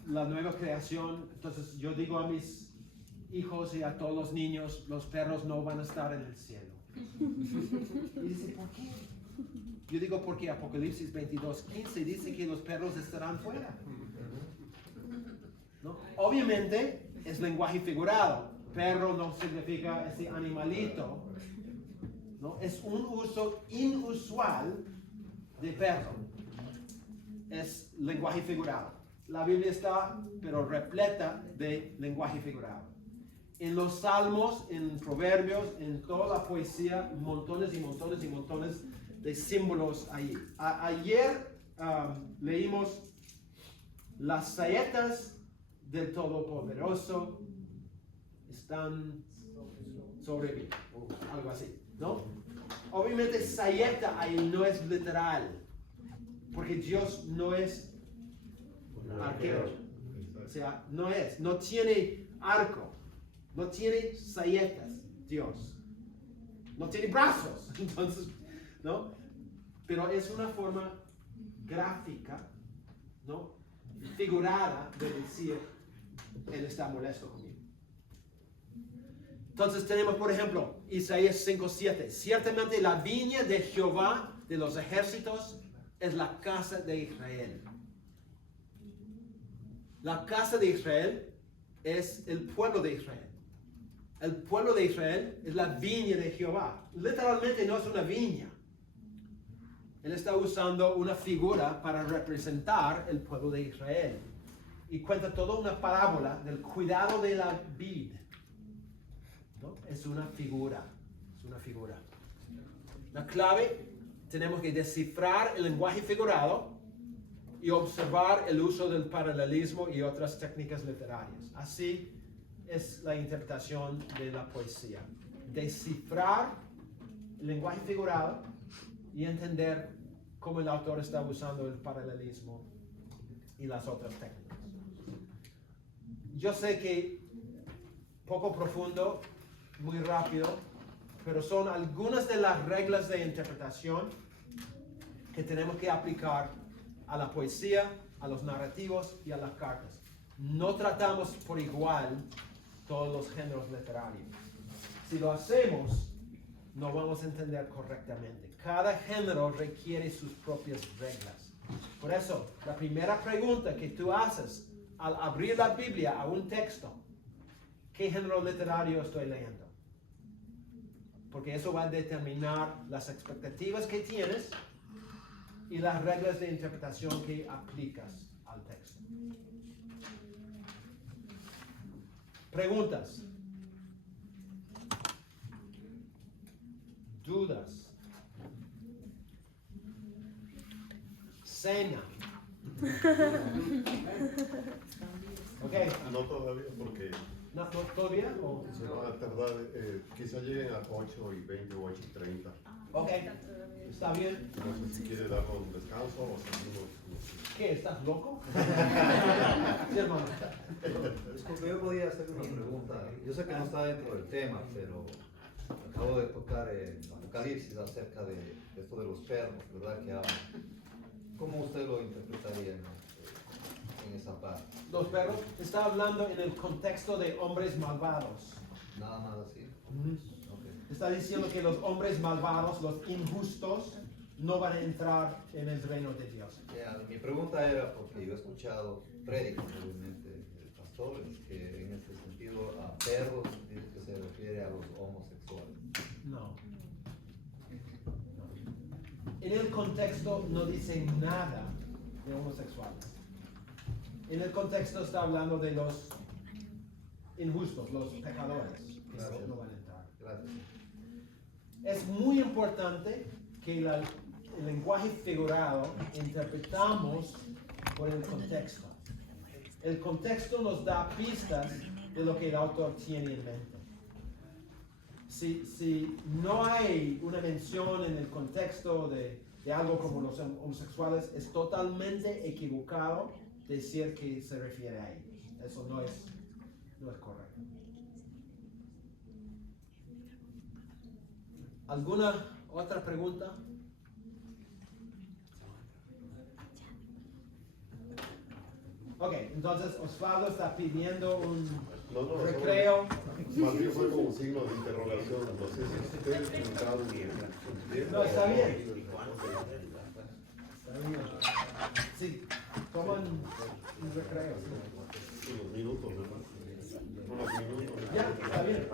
la nueva creación. Entonces yo digo a mis hijos y a todos los niños, los perros no van a estar en el cielo. Y dice, ¿por qué? Yo digo porque Apocalipsis 22:15 dice que los perros estarán fuera, ¿no? Obviamente es lenguaje figurado. Perro no significa ese animalito, ¿no? Es un uso inusual de perro. Es lenguaje figurado. La Biblia está, pero repleta de lenguaje figurado. En los salmos, en proverbios, en toda la poesía, montones y montones y montones de símbolos ahí. Ayer leímos las saetas del Todopoderoso están sobre mí, o algo así, ¿no? Obviamente saeta ahí no es literal, porque Dios no es arquero, o sea, no tiene arco, no tiene saetas, Dios, no tiene brazos, entonces, ¿no? Pero es una forma gráfica, ¿no? Figurada de decir, Él está molesto conmigo. Entonces tenemos, por ejemplo, Isaías 5:7. Ciertamente la viña de Jehová de los ejércitos es la casa de Israel. La casa de Israel es el pueblo de Israel. El pueblo de Israel es la viña de Jehová. Literalmente no es una viña. Él está usando una figura para representar el pueblo de Israel. Y cuenta toda una parábola del cuidado de la vid, ¿no? Es una figura. Es una figura. La clave, tenemos que descifrar el lenguaje figurado y observar el uso del paralelismo y otras técnicas literarias. Así es la interpretación de la poesía. Descifrar el lenguaje figurado y entender cómo el autor está usando el paralelismo y las otras técnicas. Yo sé que poco profundo, muy rápido, pero son algunas de las reglas de interpretación que tenemos que aplicar a la poesía, a los narrativos y a las cartas. No tratamos por igual todos los géneros literarios. Si lo hacemos, no vamos a entender correctamente. Cada género requiere sus propias reglas. Por eso, la primera pregunta que tú haces al abrir la Biblia a un texto, ¿qué género literario estoy leyendo? Porque eso va a determinar las expectativas que tienes y las reglas de interpretación que aplicas al texto. Preguntas. Dudas. Cena. Ok. No todavía, porque ¿No todavía? ¿O? se van a tardar, quizá lleguen a 8:20 o 8:30. Ok, está bien. No sé si quiere darnos un descanso o seguimos. ¿Qué? ¿Estás loco? Sí, hermano. Disculpe, yo podía hacer una pregunta. Yo sé que no está dentro del tema, pero acabo de tocar en Apocalipsis acerca de esto de los perros, ¿verdad? Que hablan. ¿Cómo usted lo interpretaría en esa parte? Los perros, está hablando en el contexto de hombres malvados. Nada más así. Okay. Está diciendo que los hombres malvados, los injustos, no van a entrar en el reino de Dios. Mi pregunta era porque yo he escuchado prédicas, obviamente, de pastores, que en este sentido a perros dice que se refiere a los homosexuales. No. En el contexto no dice nada de homosexuales. En el contexto está hablando de los injustos, los pecadores, que no van a entrar. Gracias. es muy importante que el lenguaje figurado interpretamos por el contexto. El contexto nos da pistas de lo que el autor tiene en mente. Si no hay una mención en el contexto de algo como los homosexuales, es totalmente equivocado decir que se refiere a ellos. Eso no es correcto. ¿Alguna otra pregunta? Ok, entonces Osvaldo está pidiendo un recreo. Más bien fue como un signo de interrogación. No sé si ustedes preguntaron. No, está bien. Sí, toman un recreo. Unos minutos, ¿verdad? Unos minutos. Ya, está bien.